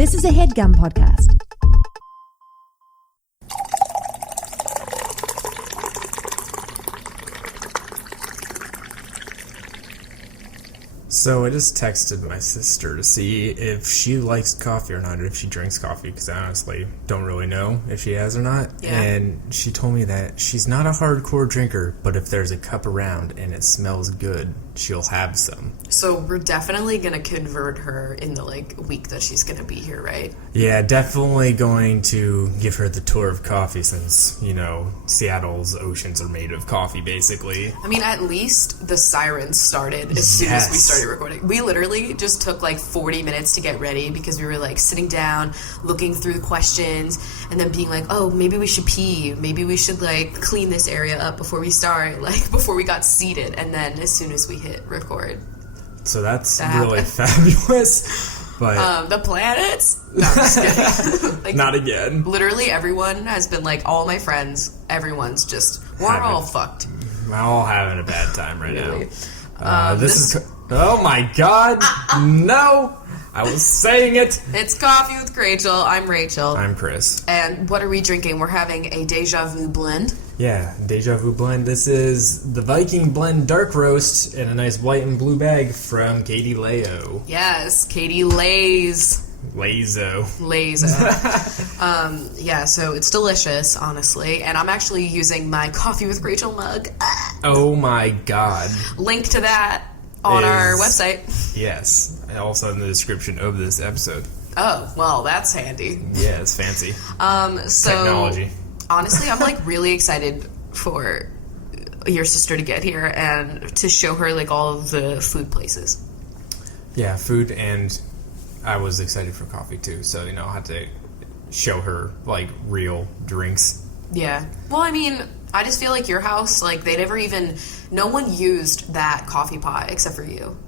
This is a HeadGum podcast. So I just texted my sister to see if she likes coffee or not, or if she drinks coffee, because I honestly don't really know if she has or not. Yeah. And she told me that she's not a hardcore drinker, but if there's a cup around and it smells good, she'll have some. So we're definitely going to convert her in the week that she's going to be here, right? Yeah, definitely going to give her the tour of coffee since, Seattle's oceans are made of coffee, basically. I mean, at least the sirens started as soon as we started recording. We literally just took 40 minutes to get ready because we were sitting down, looking through the questions, and then being like, oh, maybe we should pee. Maybe we should clean this area up before we start, before we got seated. And then as soon as we hit record. So that's really fabulous. But the planets? No, I'm just kidding. Not again. Literally everyone has been all my friends, everyone's just, we're all fucked. We're all having a bad time right Really? now. Oh my god, no! I was saying it! It's Coffee with Rachel. I'm Rachel. I'm Chris. And what are we drinking? We're having a Deja Vu blend. Yeah, Deja Vu blend. This is the Viking Blend Dark Roast in a nice white and blue bag from Katie Leo. Yes, Katie Lays. Lazo. Yeah, so it's delicious, honestly. And I'm actually using my Coffee with Rachel mug. Oh my god. Link to that on our website. Yes, and also in the description of this episode. Oh, well, that's handy. Yeah, it's fancy. So Technology. Honestly, I'm really excited for your sister to get here and to show her all of the food places. Yeah, food, and I was excited for coffee too, so I had to show her real drinks. Yeah. Well, I mean, I just feel your house, they never even, no one used that coffee pot except for you.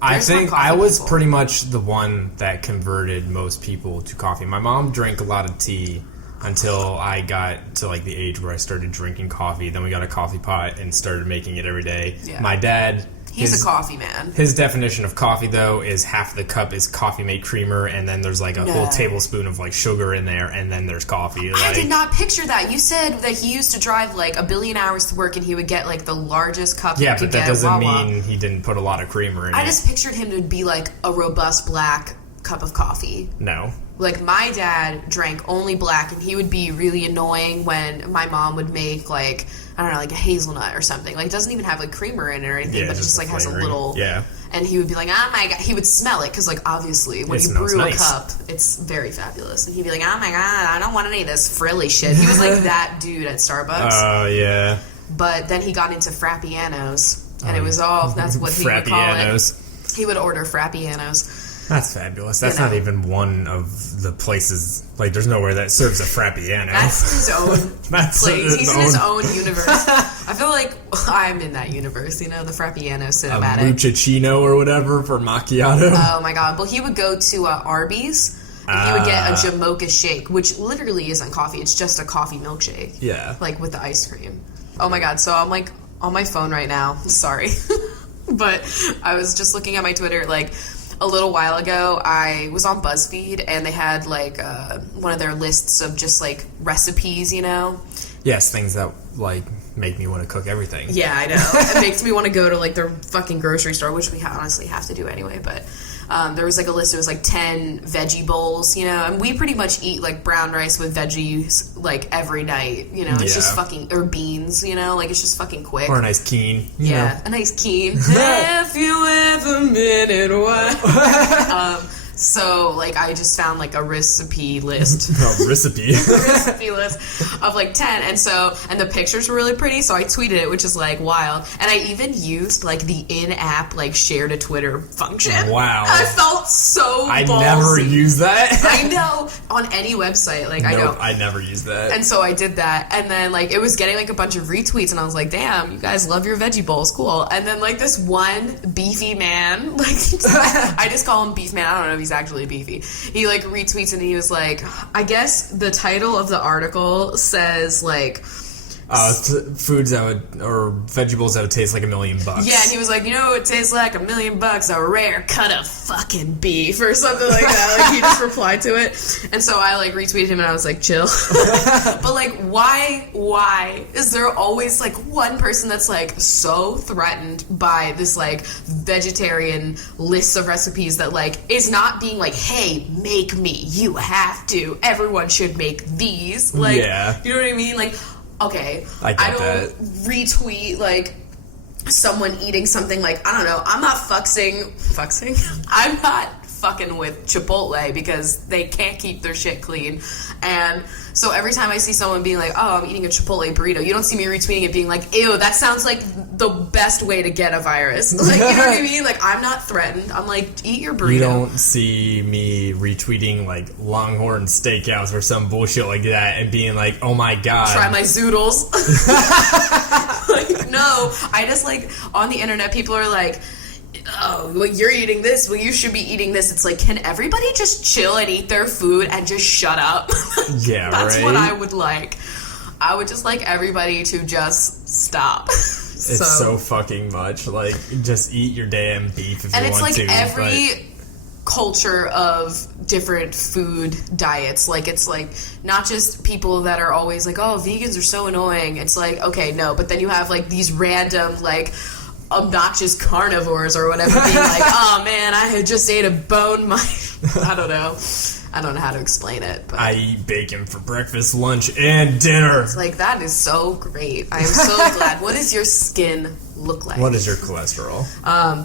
I think I was pretty much the one that converted most people to coffee. My mom drank a lot of tea until I got to the age where I started drinking coffee. Then we got a coffee pot and started making it every day. Yeah. My dad, he's a coffee man. His definition of coffee though is half the cup is coffee made creamer, and then there's a whole tablespoon of sugar in there, and then there's coffee. I did not picture that. You said that he used to drive a billion hours to work and he would get the largest cup. Yeah, but that doesn't mean he didn't put a lot of creamer in it. I just pictured him to be a robust black cup of coffee. No. My dad drank only black, and he would be really annoying when my mom would make, I don't know, a hazelnut or something. It doesn't even have, creamer in it or anything, but it just, has a little... Yeah. And he would be oh my God. He would smell it, because, obviously, when you brew a cup, it's very fabulous. And he'd be oh my God, I don't want any of this frilly shit. He was, that dude at Starbucks. Oh, yeah. But then he got into Frappianos, and it was all... That's what he would call it. He would order Frappianos. That's fabulous. That's not even one of the places. There's nowhere that serves a Frappiano. That's his own place. He's in his own universe. I feel I'm in that universe, the Frappiano cinematic. A Muchachino or whatever for macchiato. Oh my god. Well, he would go to Arby's, and he would get a Jamocha shake, which literally isn't coffee. It's just a coffee milkshake. Yeah. With the ice cream. Oh my god. So I'm on my phone right now. Sorry. But I was just looking at my Twitter, a little while ago, I was on BuzzFeed, and they had, one of their lists of just, recipes, Yes, things that, make me want to cook everything. Yeah, I know. It makes me want to go to, the fucking grocery store, which we honestly have to do anyway, but there was, a list, it was, 10 veggie bowls, and we pretty much eat, brown rice with veggies, every night, it's just fucking, or beans, it's just fucking quick. Or a nice keen. Yeah, a nice keen. If you ever minute what? So, I just found, a recipe list. A recipe? Recipe list of, 10. And the pictures were really pretty, so I tweeted it, which is, wild. And I even used, the in-app, share to Twitter function. Wow. I felt so ballsy. I never use that. I know. On any website. I know. I never use that. And so I did that. And then, it was getting, a bunch of retweets, and I was like, damn, you guys love your veggie bowls. Cool. And then, this one beefy man, I just call him Beef Man. I don't know if he's actually beefy. He retweets and he was I guess the title of the article says Foods that would, or vegetables that would taste like $1 million. Yeah, and he was like, you know, it tastes like $1 million, a rare cut of fucking beef or something like that. Like, he just replied to it, and so I like retweeted him, and I was like, chill. But like, why is there always like one person that's like so threatened by this like vegetarian list of recipes that like is not being like, hey, make me, you have to, everyone should make these, like, yeah, you know what I mean, like. Okay, I don't retweet, like, someone eating something, like, I don't know, I'm not I'm not fucking with Chipotle because they can't keep their shit clean, and so every time I see someone being like, oh, I'm eating a Chipotle burrito, you don't see me retweeting it being like, ew, that sounds like the best way to get a virus. Like, you know what I mean? Like, I'm not threatened. I'm like, eat your burrito. You don't see me retweeting, like, Longhorn Steakhouse or some bullshit like that and being like, oh my god. Try my zoodles. Like, no. I just, like, on the internet, people are like, oh, well, you're eating this, well, you should be eating this. It's like, can everybody just chill and eat their food and just shut up? Yeah, That's right? what I would like. I would just like everybody to just stop. It's so fucking much. Like, just eat your damn beef if you want to. And it's like every culture of different food diets. Like, it's like not just people that are always like, oh, vegans are so annoying. It's like, okay, no, but then you have like these random like obnoxious carnivores or whatever being like, oh man, I had just ate a bone. I don't know how to explain it, but I eat bacon for breakfast, lunch, and dinner. It's like, that is so great. I am so glad. What does your skin look like? What is your cholesterol?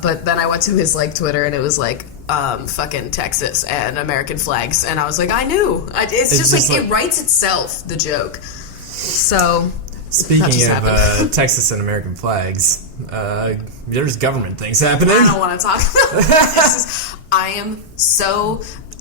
But then I went to his like Twitter and it was like fucking Texas and American flags, and I was like, I knew. It's just like it writes itself, the joke. So speaking of Texas and American flags, there's government things happening. I don't want to talk about this.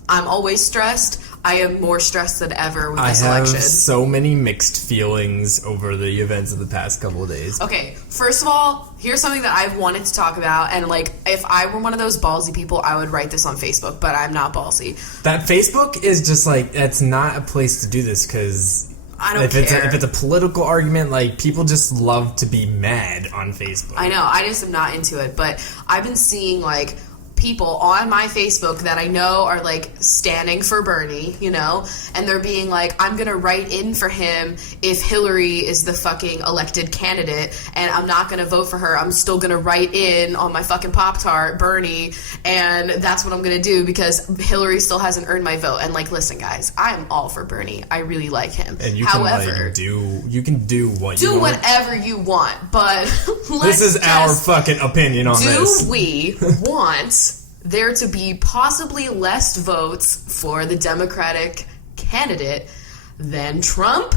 I'm always stressed. I am more stressed than ever with this election. I have so many mixed feelings over the events of the past couple of days. Okay, first of all, here's something that I've wanted to talk about, and like, if I were one of those ballsy people, I would write this on Facebook, but I'm not ballsy. That Facebook is just like, that's not a place to do this, because I don't care. If it's a political argument, like, people just love to be mad on Facebook. I know, I just am not into it, but I've been seeing like people on my Facebook that I know are like standing for Bernie, you know, and they're being like, I'm gonna write in for him if Hillary is the fucking elected candidate, and I'm not gonna vote for her. I'm still gonna write in on my fucking Pop-Tart Bernie, and that's what I'm gonna do because Hillary still hasn't earned my vote. And like, listen guys, I'm all for Bernie. I really like him. And you However, you can do what you want. Do whatever you want, but this is our fucking opinion on this. Do we want there to be possibly less votes for the Democratic candidate than Trump?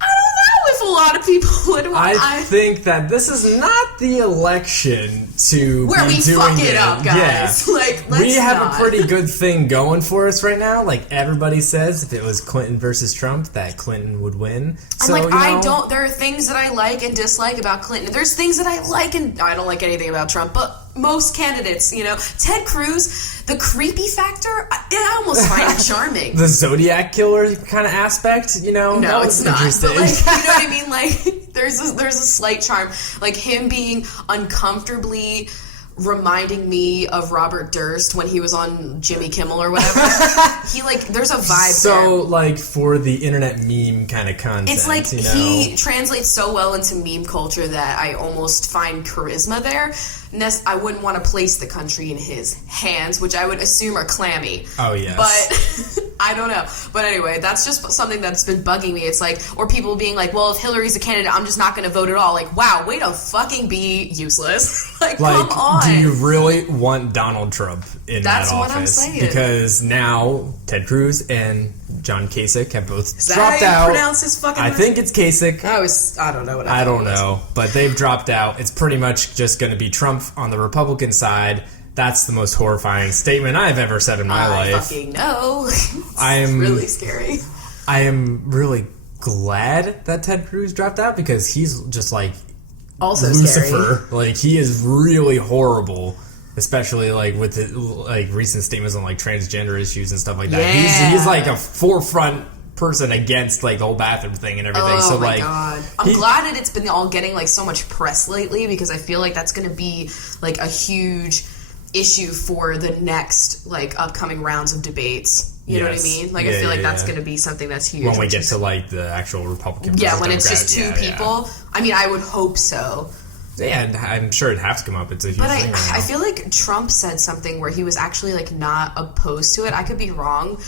I don't know if a lot of people would want. I think that this is not the election to where be we doing fuck it up, guys. Yeah. Like, we have a pretty good thing going for us right now. Like, everybody says if it was Clinton versus Trump, that Clinton would win. So, I'm like, there are things that I like and dislike about Clinton. There's things that I like and I don't like anything about Trump, but most candidates, you know, Ted Cruz, the creepy factor, I almost find it charming. The Zodiac killer kind of aspect, you know? No, it's not. But like, you know what I mean? Like, there's a slight charm. Like, him being uncomfortably reminding me of Robert Durst when he was on Jimmy Kimmel or whatever. There's a vibe there. So, like, for the internet meme kind of content, it's like, you know? he translates so well into meme culture that I almost find charisma there. I wouldn't want to place the country in his hands, which I would assume are clammy. Oh, yes. But I don't know. But anyway, that's just something that's been bugging me. It's like, or people being like, well, if Hillary's a candidate, I'm just not going to vote at all. Like, wow, way to fucking be useless. Like, come on. Do you really want Donald Trump in that office? That's what I'm saying. Because now Ted Cruz and John Kasich have both dropped out. How you pronounce his fucking name? I think it's Kasich. I don't know what I don't know. But they've dropped out. It's pretty much just going to be Trump on the Republican side. That's the most horrifying statement I've ever said in my life. I fucking know. It's really scary. I am really glad that Ted Cruz dropped out because he's just like also Lucifer. Scary. Like, he is really horrible. Especially, like, with the, like, recent statements on, like, transgender issues and stuff like that. Yeah. He's like a forefront person against like the whole bathroom thing and everything. Oh so my like, god! I'm glad that it's been all getting like so much press lately because I feel like that's going to be like a huge issue for the next like upcoming rounds of debates. You know what I mean? Like I feel like that's going to be something that's huge when we get to like the actual Republican. Yeah, when it's just two people. I mean, I would hope so. Yeah, and I'm sure it'd have to come up. It's a huge thing right now. I feel like Trump said something where he was actually like not opposed to it. I could be wrong.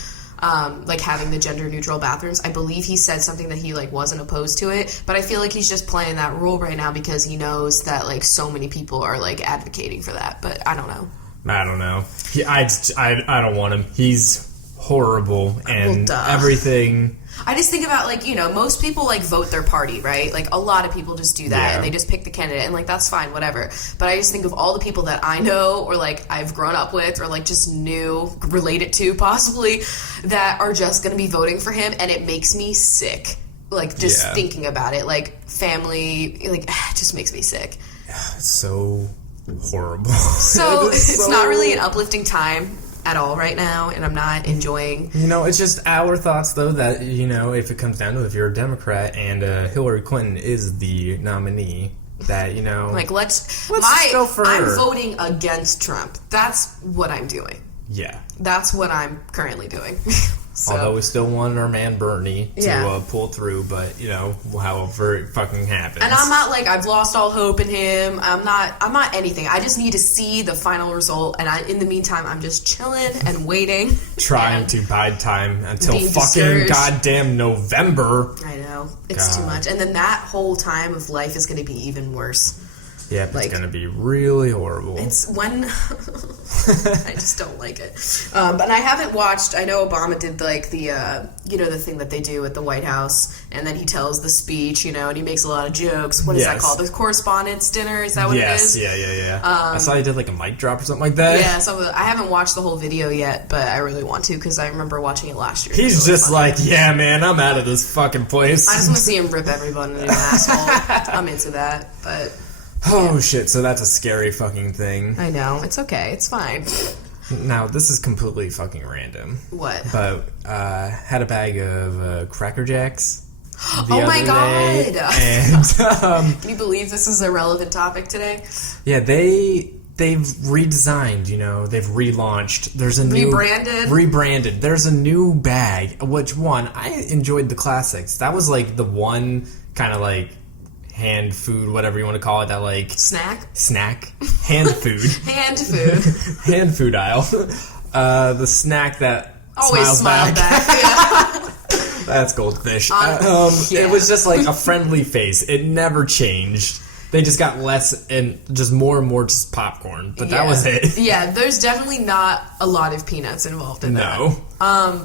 Like having the gender neutral bathrooms. I believe he said something that he like wasn't opposed to it, but I feel like he's just playing that role right now because he knows that like so many people are like advocating for that. But I don't know. I don't know. I don't want him. He's horrible and everything. I just think about like, you know, most people like vote their party, right? Like a lot of people just do that and they just pick the candidate and like that's fine, whatever. But I just think of all the people that I know or like I've grown up with or like just knew, related to possibly, that are just going to be voting for him and it makes me sick. Like just thinking about it, like family, like it just makes me sick. It's so horrible. So it's not really an uplifting time at all right now, and I'm not enjoying. You know, it's just our thoughts, though, that, you know, if it comes down to it, if you're a Democrat and Hillary Clinton is the nominee, that, you know... Like, let's go for her. I'm voting against Trump. That's what I'm doing. Yeah. That's what I'm currently doing. So. Although we still want our man Bernie to pull through, but, you know, however it fucking happens. And I'm not like, I've lost all hope in him. I'm not anything. I just need to see the final result, and in the meantime, I'm just chilling and waiting. Trying to bide time until fucking goddamn November. I know. It's too much. And then that whole time of life is going to be even worse. Yeah, it's going to be really horrible. It's when... I just don't like it. But I haven't watched... I know Obama did, like, the, you know, the thing that they do at the White House, and then he tells the speech, you know, and he makes a lot of jokes. What is that called? The Correspondence' Dinner? Is that what it is? Yeah. I saw he did, like, a mic drop or something like that. Yeah, I haven't watched the whole video yet, but I really want to, because I remember watching it last year. He's just like, yeah, man, I'm out of this fucking place. I just want to see him rip everyone in an asshole. I'm into that, but... Oh, shit, so that's a scary fucking thing. I know. It's okay. It's fine. Now, this is completely fucking random. What? But, had a bag of Cracker Jacks the other day, God! And, can you believe this is a relevant topic today? Yeah, they've redesigned, you know, they've relaunched. There's a new... Rebranded. There's a new bag, which one, I enjoyed the classics. That was, like, the one kind of, like... hand food, whatever you want to call it, that like... Snack? Hand food. Hand food aisle. The snack that always smile back. Yeah. That's goldfish. It was just like a friendly face. It never changed. They just got less and just more and more just popcorn. But that was it. Yeah, there's definitely not a lot of peanuts involved in that. No.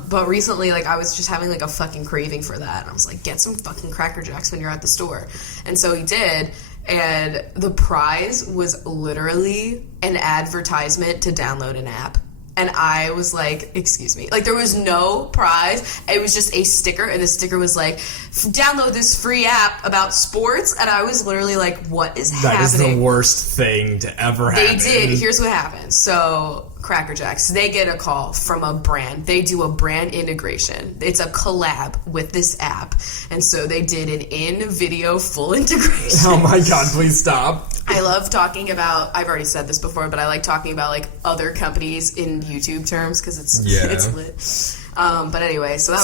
But recently, like, I was just having, like, a fucking craving for that. And I was like, get some fucking Cracker Jacks when you're at the store. And so he did. And the prize was literally an advertisement to download an app. And I was like, excuse me. Like, there was no prize. It was just a sticker. And the sticker was like, download this free app about sports. And I was literally like, what is happening? That is the worst thing to ever happen. They did. Here's what happened. So, Cracker Jacks, they get a call from a brand. They do a brand integration. It's a collab with this app. And so they did an in-video full integration. Oh my God, please stop. I love talking about, I've already said this before, but I like talking about like other companies in YouTube terms because it's lit. But anyway, so that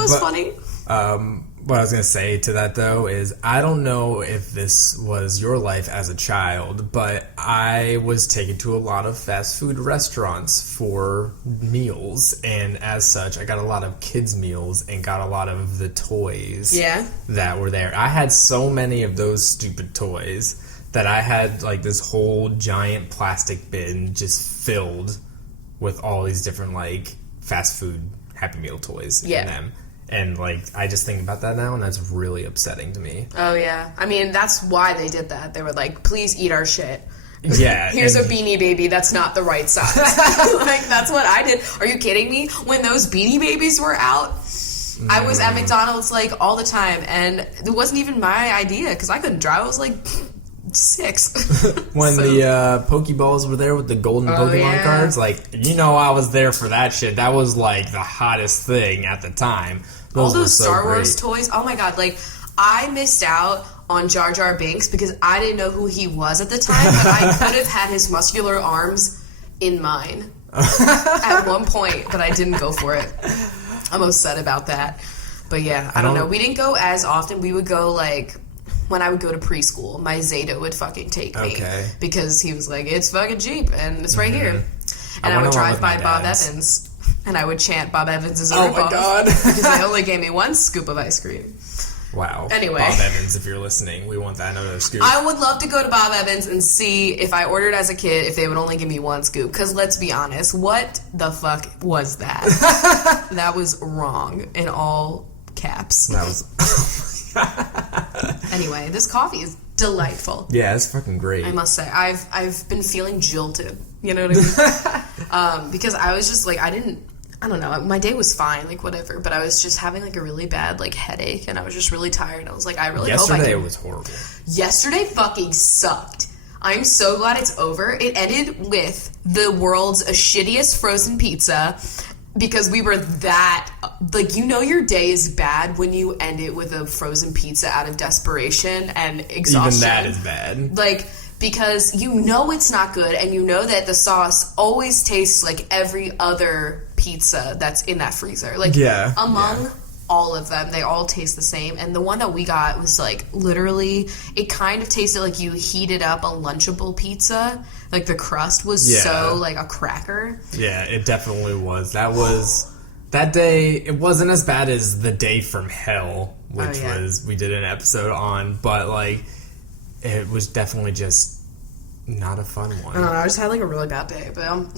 was funny. What I was going to say to that, though, is I don't know if this was your life as a child, but I was taken to a lot of fast food restaurants for meals, and as such, I got a lot of kids' meals and got a lot of the toys that were there. I had so many of those stupid toys that I had, like, this whole giant plastic bin just filled with all these different, like, fast food Happy Meal toys in them. And, like, I just think about that now, and that's really upsetting to me. Oh, yeah. I mean, that's why they did that. They were like, please eat our shit. Yeah. Here's a Beanie Baby that's not the right size. Like, that's what I did. Are you kidding me? When those Beanie Babies were out, I was at McDonald's, like, all the time, and it wasn't even my idea, because I couldn't drive. I was like 6. When the Pokeballs were there with the golden Pokemon cards, like, I was there for that shit. That was, like, the hottest thing at the time. All those Star Wars toys. Oh, my God. Like, I missed out on Jar Jar Binks because I didn't know who he was at the time, but I could have had his muscular arms in mine at one point, but I didn't go for it. I'm upset about that. But yeah, I don't know. We didn't go as often. We would go, like, when I would go to preschool, my Zeta would fucking take me. Because he was like, it's fucking cheap, and it's right here. And I would drive by Bob Evans, and I would chant Bob Evans' ripoff. Oh my God. Because they only gave me 1 scoop of ice cream. Wow. Anyway. Bob Evans, if you're listening, we want that another scoop. I would love to go to Bob Evans and see if I ordered as a kid, if they would only give me 1 scoop. Because let's be honest, what the fuck was that? That was wrong in all caps. That was... Anyway, this coffee is delightful. Yeah, it's fucking great. I must say, I've been feeling jilted. You know what I mean? Because I was just like, I don't know, my day was fine, like, whatever, but I was just having, like, a really bad, like, headache, and I was just really tired. I was like, I really hope I can... Yesterday was horrible. Yesterday fucking sucked. I'm so glad it's over. It ended with the world's shittiest frozen pizza, because we were that... Like, your day is bad when you end it with a frozen pizza out of desperation and exhaustion. Even that is bad. Like... Because it's not good, and that the sauce always tastes like every other pizza that's in that freezer. Like, among all of them, they all taste the same. And the one that we got was, like, literally, it kind of tasted like you heated up a Lunchable pizza. Like, the crust was so, like, a cracker. Yeah, it definitely was. That day, it wasn't as bad as the day from hell, which we did an episode on, but, like... It was definitely just not a fun one. I don't know. I just had, like, a really bad day. But and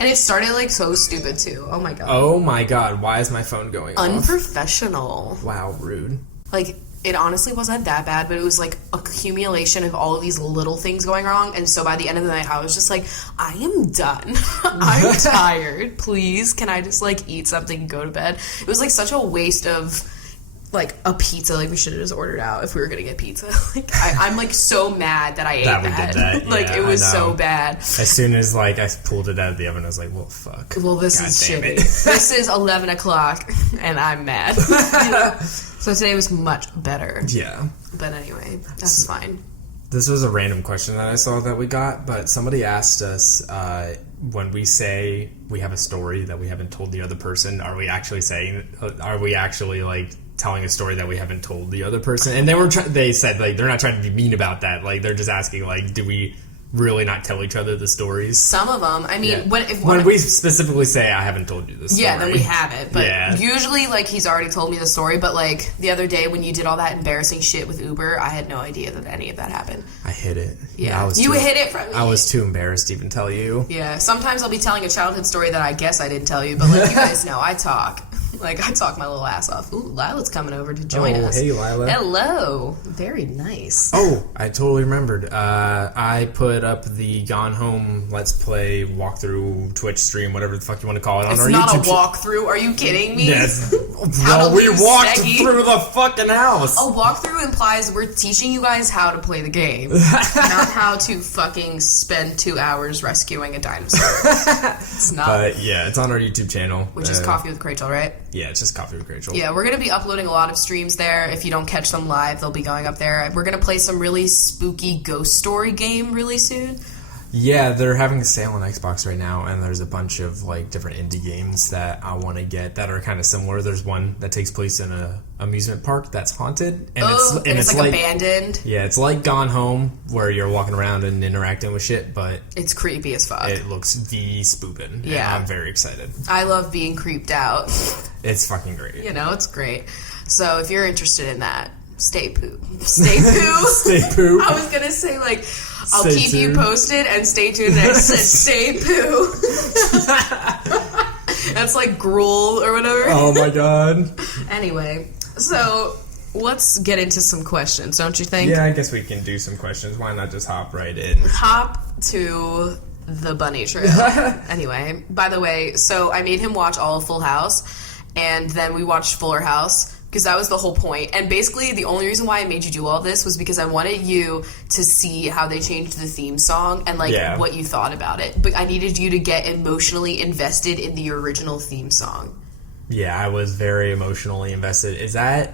it started, like, so stupid, too. Oh, my God. Oh, my God. Why is my phone going off? Unprofessional. Wow, rude. Like, it honestly wasn't that bad, but it was, like, accumulation of all of these little things going wrong. And so by the end of the night, I was just like, I am done. I'm tired. Please, can I just, like, eat something and go to bed? It was, like, such a waste of... like, a pizza. Like, we should have just ordered out if we were gonna get pizza. Like, I'm, like, so mad that I ate that. We did that. Like, it was so bad. As soon as, like, I pulled it out of the oven, I was like, well, fuck. Well, this is shitty. This is 11 o'clock, and I'm mad. So today was much better. Yeah. But anyway, that's fine. This was a random question that I saw that we got, but somebody asked us, when we say we have a story that we haven't told the other person, are we actually, like, telling a story that we haven't told the other person? And they said, like, they're not trying to be mean about that. Like, they're just asking, like, do we really not tell each other the stories? Some of them. I mean, when we specifically say, I haven't told you this story. Yeah, then we haven't. But usually, like, he's already told me the story. But, like, the other day when you did all that embarrassing shit with Uber, I had no idea that any of that happened. I hid it. Yeah, you hid it from me. I was too embarrassed to even tell you. Yeah, sometimes I'll be telling a childhood story that I guess I didn't tell you. But, like, you guys know, I talk. Like, I talk my little ass off. Ooh, Lila's coming over to join us. Hey, Lila. Hello. Very nice. Oh, I totally remembered. I put up the Gone Home Let's Play walkthrough Twitch stream, whatever the fuck you want to call it, on our YouTube. It's not a walkthrough. Are you kidding me? Yes. Well, we walked through the fucking house. A walkthrough implies we're teaching you guys how to play the game, not how to fucking spend 2 hours rescuing a dinosaur. It's not. But yeah, it's on our YouTube channel. Which is Coffee with Crachel, right? Yeah, it's just Coffee with Crachel. Yeah, we're going to be uploading a lot of streams there. If you don't catch them live, they'll be going up there. We're going to play some really spooky ghost story game really soon. Yeah, they're having a sale on Xbox right now, and there's a bunch of, like, different indie games that I want to get that are kind of similar. There's one that takes place in a amusement park that's haunted, and it's like abandoned. Yeah, it's like Gone Home, where you're walking around and interacting with shit, but it's creepy as fuck. It looks spoopin'. Yeah, I'm very excited. I love being creeped out. It's fucking great. You know, it's great. So if you're interested in that, stay poo. Stay poo. Stay poo. I was gonna say, like, I'll keep you posted and stay tuned. And I said, stay poo. That's like gruel or whatever. Oh my god. Anyway, so let's get into some questions, don't you think? Yeah, I guess we can do some questions. Why not just hop right in? Hop to the bunny trail. Anyway, by the way, so I made him watch all of Full House, and then we watched Fuller House. because that was the whole point. And basically, the only reason why I made you do all this was because I wanted you to see how they changed the theme song and, like, what you thought about it. But I needed you to get emotionally invested in the original theme song. Yeah, I was very emotionally invested. Is that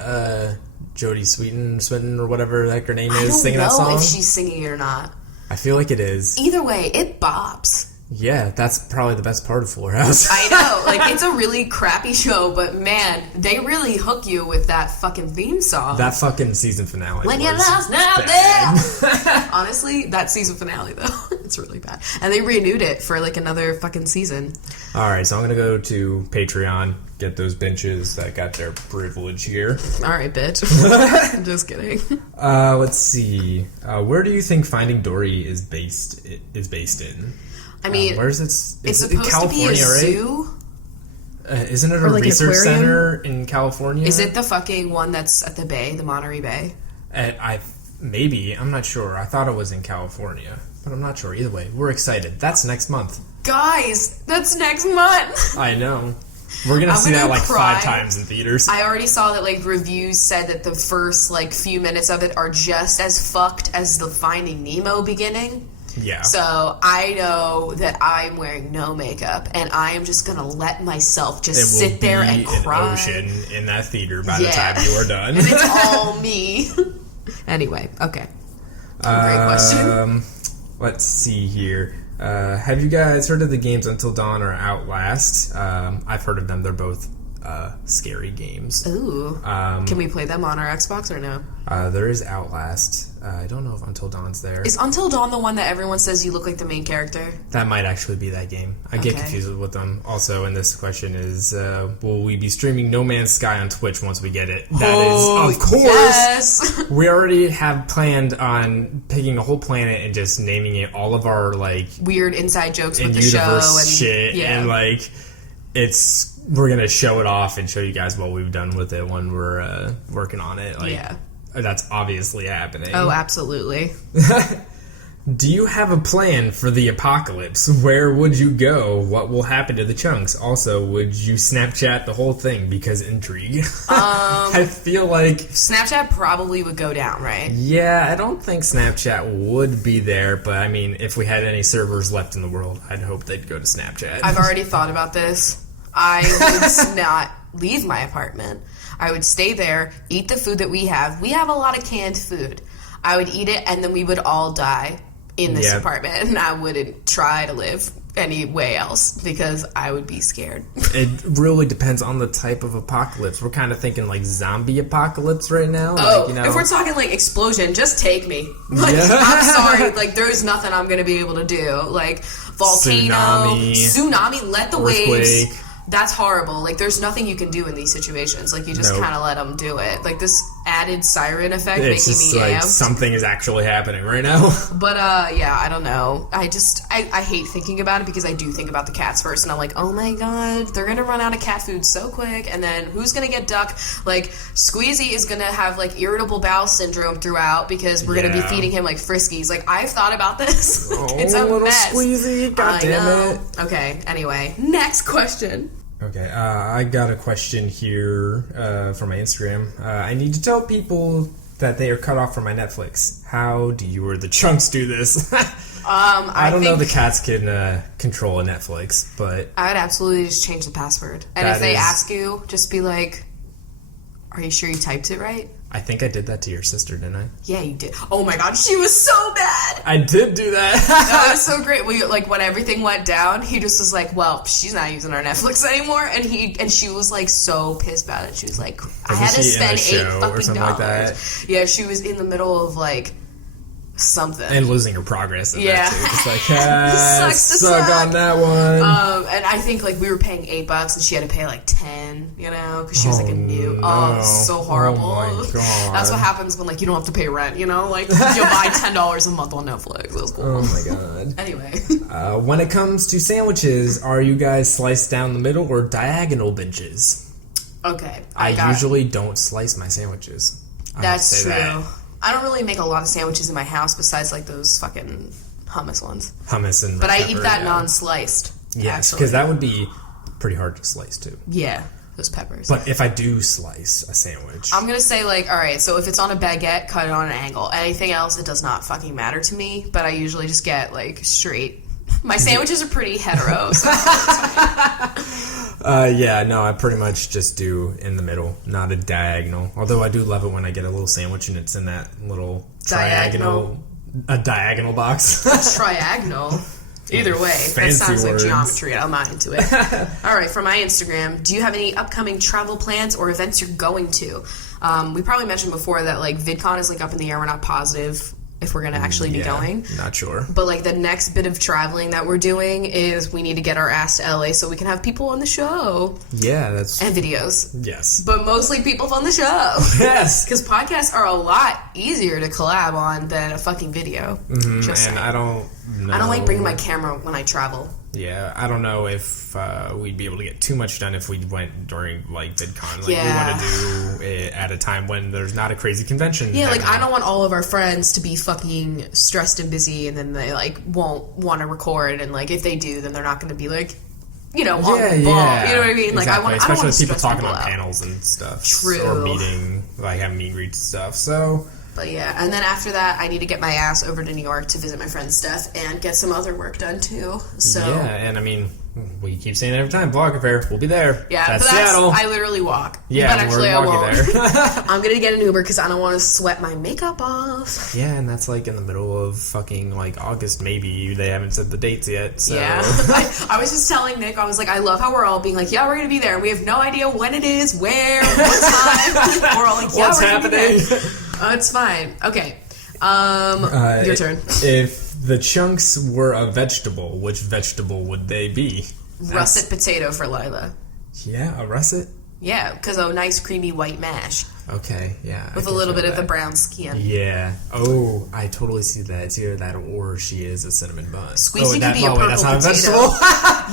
Jodie Sweetin or whatever the heck her name is singing that song? I don't know if she's singing it or not. I feel like it is. Either way, it bops. Yeah, that's probably the best part of Fuller House. I know. Like, it's a really crappy show, but man, they really hook you with that fucking theme song. That fucking season finale when you're lost out there. Honestly, that season finale, though, it's really bad. And they renewed it for, like, another fucking season. All right, so I'm going to go to Patreon, get those benches that got their privilege here. All right, bitch. Just kidding. Let's see. Where do you think Finding Dory is based in? I mean, where's it? It's supposed California, to be a right? zoo. Isn't it a research center in California? Is it the fucking one that's at the bay, the Monterey Bay? Maybe. I'm not sure. I thought it was in California, but I'm not sure. Either way, we're excited. That's next month. Guys, that's next month. I know. We're gonna see that like 5 times in theaters. I already saw that like reviews said that the first like few minutes of it are just as fucked as the Finding Nemo beginning. Yeah. So I know that I'm wearing no makeup, and I am just gonna let myself just sit there and cry. An ocean in that theater by the time you are done, and it's all me. Anyway, okay. Great question. Let's see here. Have you guys heard of the games Until Dawn or Outlast? I've heard of them. They're both scary games. Ooh. Can we play them on our Xbox or no? There is Outlast. I don't know if Until Dawn's there. Is Until Dawn the one that everyone says you look like the main character? That might actually be that game. I get confused with them. Also, and this question is, will we be streaming No Man's Sky on Twitch once we get it? That is, of course. Yes. We already have planned on picking a whole planet and just naming it all of our, like... weird inside jokes with the show. And shit. Yeah. And, like, we're going to show it off and show you guys what we've done with it when we're working on it. Like, yeah. That's obviously happening. Oh, absolutely. Do you have a plan for the apocalypse? Where would you go? What will happen to the chunks? Also, would you Snapchat the whole thing because intrigue? I feel like... Snapchat probably would go down, right? Yeah, I don't think Snapchat would be there, but I mean, if we had any servers left in the world, I'd hope they'd go to Snapchat. I've already thought about this. I would not leave my apartment. I would stay there, eat the food that we have. We have a lot of canned food. I would eat it, and then we would all die in this apartment, and I wouldn't try to live any way else because I would be scared. It really depends on the type of apocalypse. We're kind of thinking like zombie apocalypse right now. Oh, like, you know, if we're talking like explosion, just take me. Like, I'm sorry, like there's nothing I'm gonna be able to do. Like volcano, tsunami, let the waves. That's horrible. Like, there's nothing you can do in these situations. Like, you just kind of let them do it. Like, this added siren effect making me amped. Something is actually happening right now. But, yeah, I don't know. I hate thinking about it because I do think about the cats first. And I'm like, oh my god, they're going to run out of cat food so quick. And then who's going to get duck? Like, Squeezy is going to have, like, irritable bowel syndrome throughout because we're going to be feeding him, like, Friskies. Like, I've thought about this. It's a little mess. Squeezy, god damn it. Okay, anyway, next question. Okay, I got a question here from my Instagram. I need to tell people that they are cut off from my Netflix. How do you or the chunks do this? I don't know the cats can control a Netflix, but... I would absolutely just change the password. And if they ask you, just be like, are you sure you typed it right? I think I did that to your sister, didn't I? Yeah, you did. Oh my god, she was so bad! I did do that. That was so great. When everything went down, he just was like, well, she's not using our Netflix anymore. And she was like so pissed about it. She was like, I had to spend $8 like that? Yeah, she was in the middle of like something. And losing her progress in that too. Just like, suck on that one. And I think like we were paying $8 and she had to pay like 10, you know, because she was like a new. No. Oh, it was so horrible. Oh my god. That's what happens when like you don't have to pay rent, you know, like you buy $10 a month on Netflix. That was cool. Oh my god. Anyway, when it comes to sandwiches, are you guys sliced down the middle or diagonal benches? Okay, I usually don't slice my sandwiches. That's true. I don't really make a lot of sandwiches in my house besides like those fucking hummus ones. Hummus and but I eat that non-sliced. Yes, because that would be pretty hard to slice too. Yeah. those peppers. But if I do slice a sandwich, I'm gonna say like, all right, so if it's on a baguette, cut it on an angle. Anything else, it does not fucking matter to me. But I usually just get like straight. My sandwiches are pretty hetero. So yeah, no, I pretty much just do in the middle, not a diagonal. Although I do love it when I get a little sandwich and it's in that little diagonal box. Triagonal. Either way, that sounds like geometry. I'm not into it. All right, for my Instagram, do you have any upcoming travel plans or events you're going to? We probably mentioned before that like VidCon is like up in the air. We're not positive if we're going to actually be going. Not sure. But like the next bit of traveling that we're doing is we need to get our ass to LA so we can have people on the show. Yeah, that's... And videos. Yes. But mostly people on the show. Yes. Because podcasts are a lot easier to collab on than a fucking video. Mm-hmm. And I don't know. I don't like bringing my camera when I travel. Yeah, I don't know if we'd be able to get too much done if we went during like VidCon. Like we want to do it at a time when there's not a crazy convention. Yeah, like I don't want all of our friends to be fucking stressed and busy, and then they like won't want to record, and like if they do, then they're not going to be like, you know, on the ball. You know what I mean? Like exactly. I don't want especially people talking on panels and stuff. True. Or meeting, like having meet and greet stuff. So. But yeah, and then after that, I need to get my ass over to New York to visit my friend's stuff and get some other work done too. So yeah, and I mean, we keep saying it every time, Vlog Affair, we'll be there. Yeah, that's Seattle. I literally walk. Yeah, but actually I won't. There. I'm gonna get an Uber because I don't want to sweat my makeup off. Yeah, and that's like in the middle of fucking like August. Maybe they haven't said the dates yet. So. Yeah, I was just telling Nick, I was like, I love how we're all being like, yeah, we're gonna be there. We have no idea when it is, where, what time. We're all like, yeah, what's happening? It's fine. Okay. Your turn. If the chunks were a vegetable, which vegetable would they be? Russet potato for Lila. Yeah, a russet? Yeah, because a nice creamy white mash. Okay, yeah. With a little bit of the brown skin. Yeah. Oh, I totally see that. It's either that or she is a cinnamon bun. Squeezy could be a purple that's not potato. A vegetable?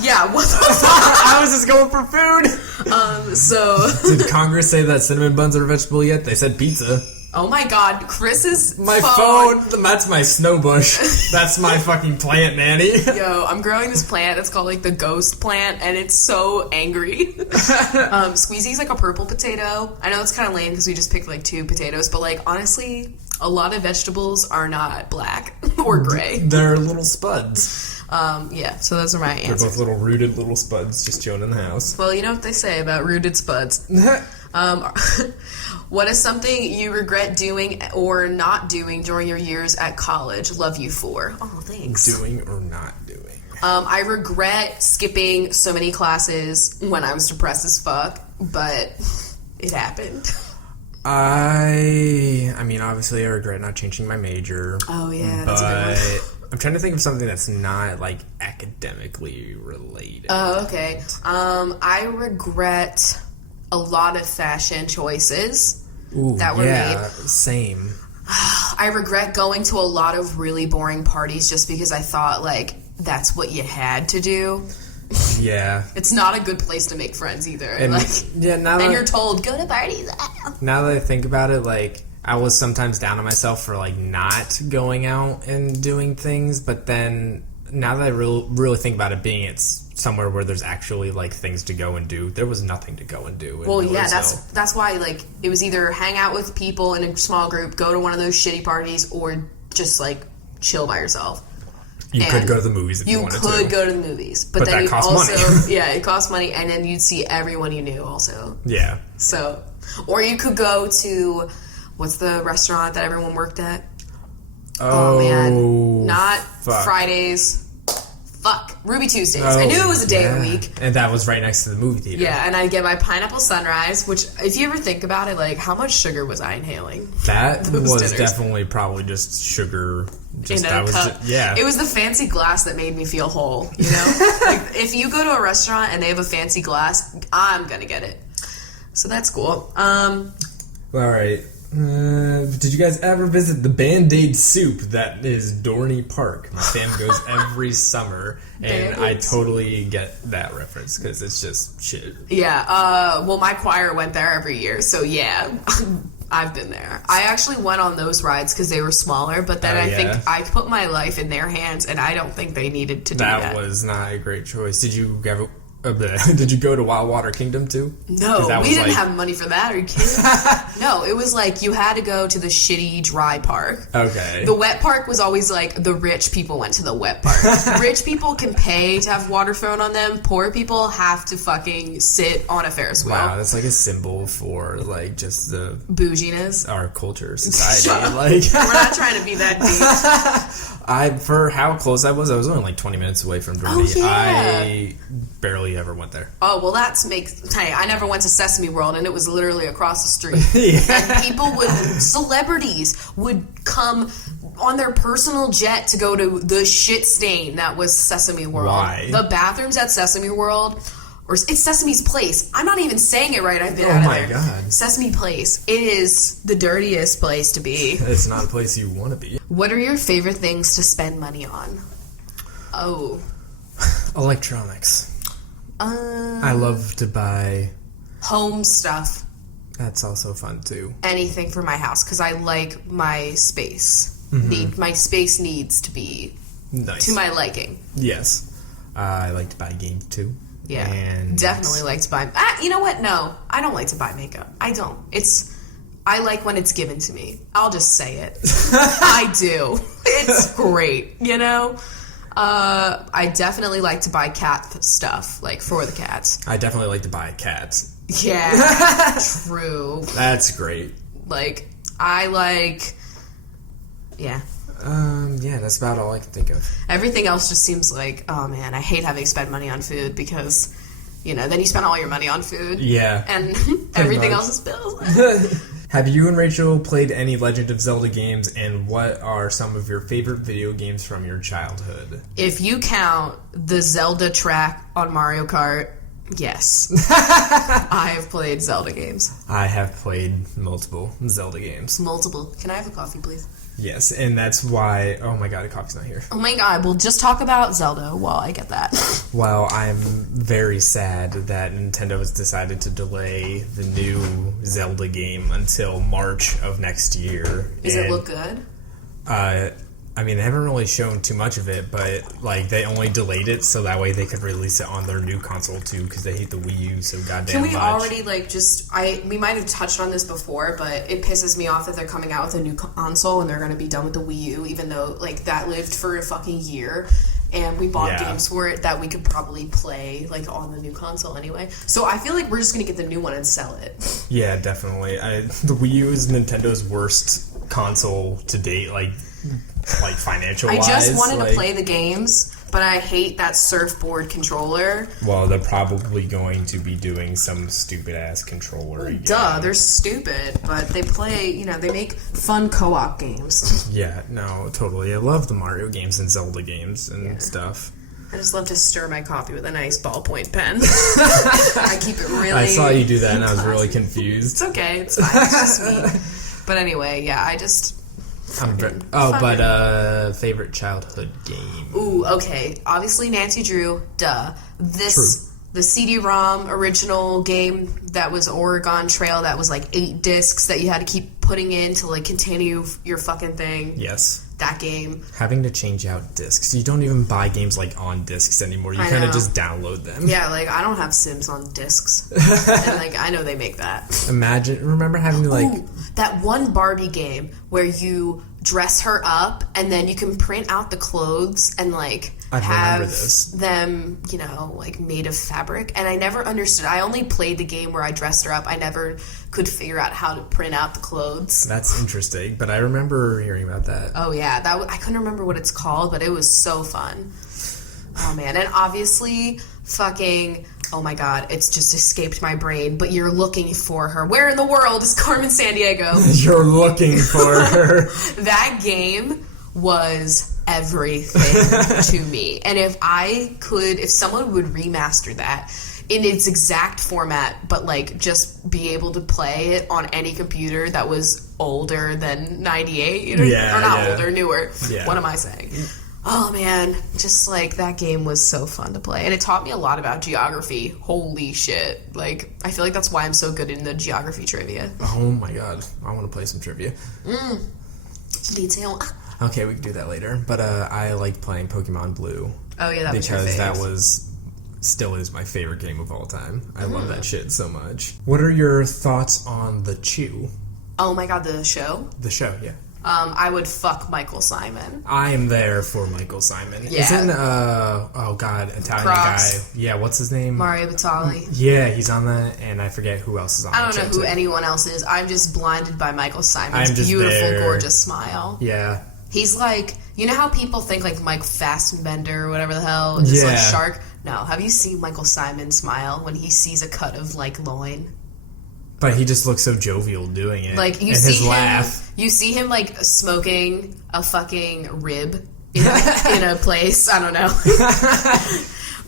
Yeah, what the fuck? I was just going for food. So... Did Congress say that cinnamon buns are a vegetable yet? They said pizza. Oh my god, Chris's my phone. That's my snow bush. That's my fucking plant, Nanny. Yo, I'm growing this plant that's called like the ghost plant, and it's so angry. Squeezy's like a purple potato. I know it's kind of lame because we just picked like 2 potatoes, but like honestly, a lot of vegetables are not black or gray. They're little spuds. Yeah, so those are my answers. They're both little rooted little spuds just chilling in the house. Well, you know what they say about rooted spuds. What is something you regret doing or not doing during your years at college? Love you for. Oh, thanks. Doing or not doing? I regret skipping so many classes when I was depressed as fuck, but it happened. I mean, obviously, I regret not changing my major. Oh, yeah, that's a good one. I'm trying to think of something that's not, like, academically related. Oh, okay. I regret a lot of fashion choices that were made. Same. I regret going to a lot of really boring parties just because I thought, like, that's what you had to do. Yeah. It's not a good place to make friends either. And, like, and you're told, go to parties. Now that I think about it, like, I was sometimes down on myself for, like, not going out and doing things, but then now that I really think about it being it's somewhere where there's actually like things to go and do, there was nothing to go and do. Well, yeah, that's why like it was either hang out with people in a small group, go to one of those shitty parties, or just like chill by yourself. You could go to the movies if you wanted to. You could go to the movies, but then that costs money. Yeah, it costs money, and then you'd see everyone you knew also. Yeah. So, or you could go to what's the restaurant that everyone worked at? Oh man, not Fridays. Fuck, Ruby Tuesdays. I knew it was a day of the week. And that was right next to the movie theater. Yeah, and I'd get my pineapple sunrise, which, if you ever think about it, like, how much sugar was I inhaling? That was definitely probably just sugar. Just in a cup. It was the fancy glass that made me feel whole, you know? Like, if you go to a restaurant and they have a fancy glass, I'm gonna get it. So that's cool. All right. Did you guys ever visit the Band-Aid soup that is Dorney Park? My fam goes every summer, and I totally get that reference because it's just shit. Yeah, well, my choir went there every year, so yeah, I've been there. I actually went on those rides because they were smaller, but then I think I put my life in their hands, and I don't think they needed to do that. That was not a great choice. Did you Did you go to Wild Water Kingdom too? No, we didn't have money for that. Are you kidding? No, it was like you had to go to the shitty dry park. Okay. The wet park was always like the rich people went to the wet park. Rich people can pay to have water thrown on them. Poor people have to fucking sit on a Ferris wheel. Wow, that's like a symbol for like just the bouginess, our culture, society. Like we're not trying to be that deep. For how close I was only like 20 minutes away from Germany. Oh, yeah. I barely ever went there. Oh, well, hey, I never went to Sesame World, and it was literally across the street. And celebrities would come on their personal jet to go to the shit stain that was Sesame World. Why? The bathrooms at Sesame World, or it's Sesame's Place. I'm not even saying it right. I've been out of there. Oh, my God. Sesame Place. It is the dirtiest place to be. It's not a place you want to be. What are your favorite things to spend money on? Oh. Electronics. I love to buy home stuff. That's also fun too. Anything for my house because I like my space. My space needs to be nice to my liking. Yes, I like to buy games too. Yeah, and definitely like to buy. You know what? No, I don't like to buy makeup. I don't. I like when it's given to me. I'll just say it. I do. It's great. You know. I definitely like to buy cat stuff, like for the cats. I definitely like to buy cats. Yeah, true. That's great. Like, yeah. Yeah, that's about all I can think of. Everything else just seems like, oh man, I hate having to spend money on food because, then you spend all your money on food. Yeah. And everything else is bills. Have you and Rachel played any Legend of Zelda games, and what are some of your favorite video games from your childhood? If you count the Zelda track on Mario Kart, yes. I have played Zelda games. I have played multiple Zelda games. Multiple. Can I have a coffee, please? Yes, and that's why... Oh my god, the coffee's not here. Oh my god, we'll just talk about Zelda while I get that. Well, I'm very sad that Nintendo has decided to delay the new Zelda game until March of next year. Does it look good? I mean, they haven't really shown too much of it, but like they only delayed it so that way they could release it on their new console too, because they hate the Wii U so goddamn much. Can we already we might have touched on this before, but it pisses me off that they're coming out with a new console and they're going to be done with the Wii U, even though like that lived for a fucking year. And we bought games for it that we could probably play like on the new console anyway. So I feel like we're just going to get the new one and sell it. Yeah, definitely. The Wii U is Nintendo's worst console to date, like financial wise. I just wanted to play the games, but I hate that surfboard controller. Well, they're probably going to be doing some stupid ass controller again. Duh, they're stupid, but they play, they make fun co-op games. Yeah, no, totally. I love the Mario games and Zelda games and stuff. I just love to stir my coffee with a nice ballpoint pen. I keep it really... I saw you do that and I was really confused. It's okay, it's fine, it's just me. But anyway, yeah, I just... favorite childhood game. Ooh, okay. Obviously Nancy Drew, duh. The CD-ROM original game that was Oregon Trail that was like 8 discs that you had to keep putting in to like continue your fucking thing. Yes. That game. Having to change out discs. You don't even buy games like on discs anymore. You kind of just download them. Yeah, like I don't have Sims on discs. And like I know they make that. Remember having to like... Ooh, that one Barbie game where you dress her up and then you can print out the clothes and like have them, like made of fabric. And I never understood. I only played the game where I dressed her up. I never could figure out how to print out the clothes. That's interesting, but I remember hearing about that. Oh yeah, I couldn't remember what it's called, but it was so fun. Oh man, and obviously fucking... Oh my god, it's just escaped my brain, but you're looking for her. Where in the world is Carmen Sandiego? You're looking for her. That game was everything to me. And if someone would remaster that in its exact format, but like just be able to play it on any computer that was older than 98, older, newer. Yeah. What am I saying? Oh man, just like that game was so fun to play. And it taught me a lot about geography. Holy shit. Like, I feel like that's why I'm so good in the geography trivia. Oh my god, I want to play some trivia. Detail. Okay, we can do that later. But I like playing Pokemon Blue. Oh yeah, that was your fave. Because that was still is my favorite game of all time. I love that shit so much. What are your thoughts on The Chew? Oh my god, the show? The show, yeah. I would fuck Michael Simon. I am there for Michael Simon. Yeah. Isn't, Italian Crocs. guy. Yeah, what's his name? Mario Batali. Yeah, he's on that, and I forget who else is on that. I don't know who too. anyone else is. I'm just blinded by Michael Simon's I'm just beautiful, there. gorgeous smile. Yeah. He's like, you know how people think like Mike Fassbender or whatever the hell is like shark? No, have you seen Michael Simon smile when he sees a cut of like loin? But he just looks so jovial doing it. Like you and see his him, laugh. you see him like smoking a fucking rib in a place. I don't know,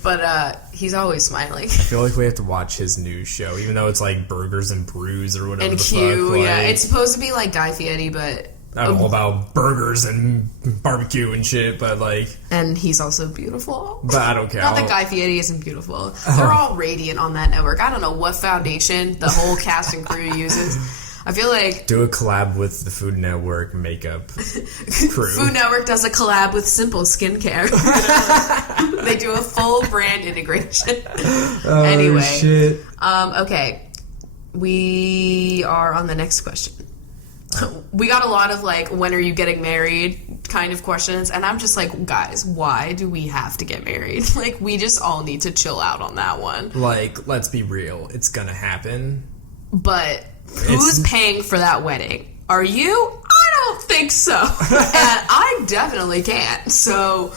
but he's always smiling. I feel like we have to watch his new show, even though it's like Burgers and Brews or whatever. And the Q, fuck. Like, yeah, it's supposed to be like Guy Fieri, but I'm all about burgers and barbecue and shit, but like... And he's also beautiful. But I don't care. Not that Guy Fieri isn't beautiful. They're all radiant on that network. I don't know what foundation the whole cast and crew uses. I feel like... Do a collab with the Food Network makeup crew. Food Network does a collab with Simple Skincare. They do a full brand integration. Oh, anyway. Shit. Okay. We are on the next question. We got a lot of like, when are you getting married kind of questions, and I'm just like, guys, why do we have to get married? Like, we just all need to chill out on that one. Like, let's be real, it's gonna happen. But who's paying for that wedding? Are you? I don't think so. And I definitely can't. So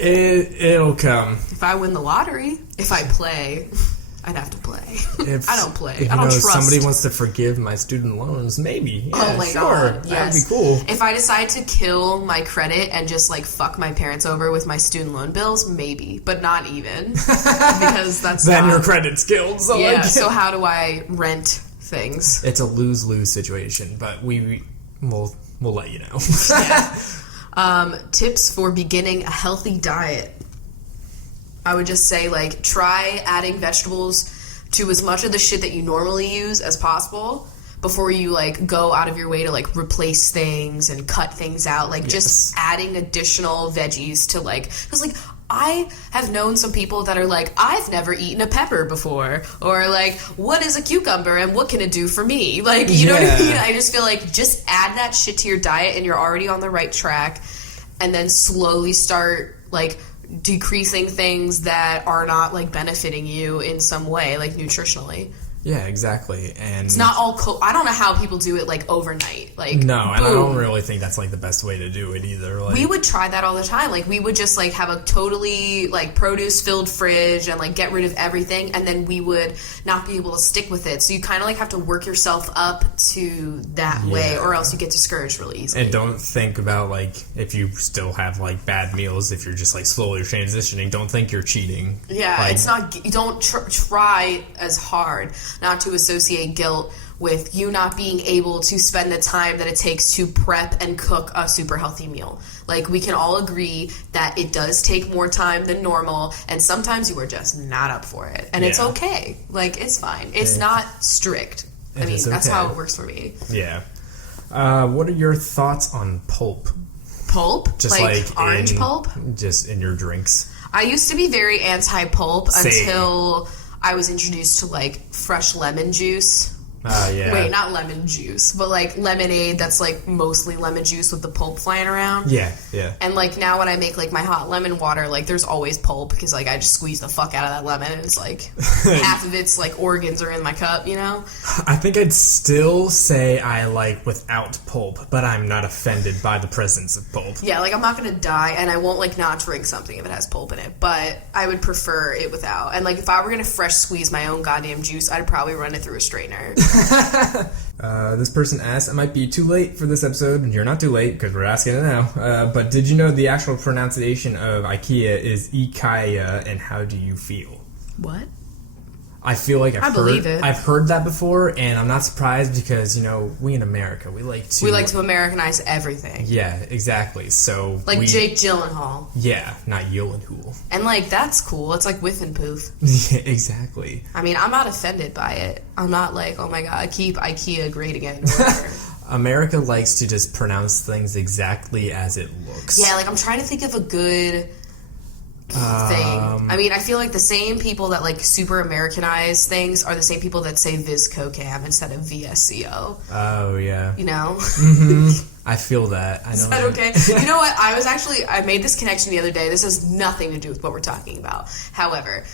it'll come. if I win the lottery, if I play, I'd have to play. I don't play. If, I don't trust. Somebody wants to forgive my student loans, maybe. Yeah, Oh my sure. god, yes. That'd be cool. If I decide to kill my credit and just like fuck my parents over with my student loan bills, maybe, but not even, because that's then not, your credit's killed. So yeah. like, So how do I rent things? it's a lose-lose situation, but we'll let you know. Yeah. Tips for beginning a healthy diet. I would just say, like, try adding vegetables to as much of the shit that you normally use as possible before you, like, go out of your way to, like, replace things and cut things out. Like, just adding additional veggies to, like, because, like, I have known some people that are like, I've never eaten a pepper before, or like, what is a cucumber and what can it do for me? Like, you know what I mean? I just feel like just add that shit to your diet and you're already on the right track, and then slowly start, like, decreasing things that are not like benefiting you in some way, like nutritionally. Yeah, exactly. And it's not all I don't know how people do it like overnight. Like, no, and boom. I don't really think that's like the best way to do it either. Like, we would try that all the time. Like, we would just like have a totally like produce filled fridge and like get rid of everything, and then we would not be able to stick with it. So you kind of like have to work yourself up to that way, or else you get discouraged really easily. And don't think about like if you still have like bad meals, if you're just like slowly transitioning, don't think you're cheating. Yeah, like, it's not. You don't try as hard not to associate guilt with you not being able to spend the time that it takes to prep and cook a super healthy meal. Like, we can all agree that it does take more time than normal, and sometimes you are just not up for it. And it's okay. Like, it's fine. It's not strict. I mean, that's how it works for me. Yeah. What are your thoughts on pulp? Pulp? Just like orange pulp? Just in your drinks. I used to be very anti-pulp Same. until I was introduced to, like, fresh lemon juice. Yeah. Wait, not lemon juice, but, like, lemonade that's, like, mostly lemon juice with the pulp flying around. Yeah, yeah. And, like, now when I make, like, my hot lemon water, like, there's always pulp because, like, I just squeeze the fuck out of that lemon and it's, like, half of its, like, organs are in my cup, you know? I think I'd still say I like without pulp, but I'm not offended by the presence of pulp. Yeah, like, I'm not gonna die, and I won't, like, not drink something if it has pulp in it, but I would prefer it without. And, like, if I were gonna fresh squeeze my own goddamn juice, I'd probably run it through a strainer. This person asked, it might be too late for this episode, and you're not too late because we're asking it now, but did you know the actual pronunciation of IKEA is IKEA, and how do you feel? What? I feel like believe it. I've heard that before, and I'm not surprised because, you know, we in America, we like to Americanize everything. Yeah, exactly. So like Jake Gyllenhaal. Yeah, not Gyllenhaal. And, like, that's cool. It's like whiff and poof. Yeah, exactly. I mean, I'm not offended by it. I'm not like, oh my god, keep IKEA great again or whatever. America likes to just pronounce things exactly as it looks. Yeah, like, I'm trying to think of a good thing. I mean, I feel like the same people that like super Americanize things are the same people that say VSCOCAM instead of VSCO. Oh yeah. You know? I feel that. I know. Is that okay? You know what? I made this connection the other day. This has nothing to do with what we're talking about. However,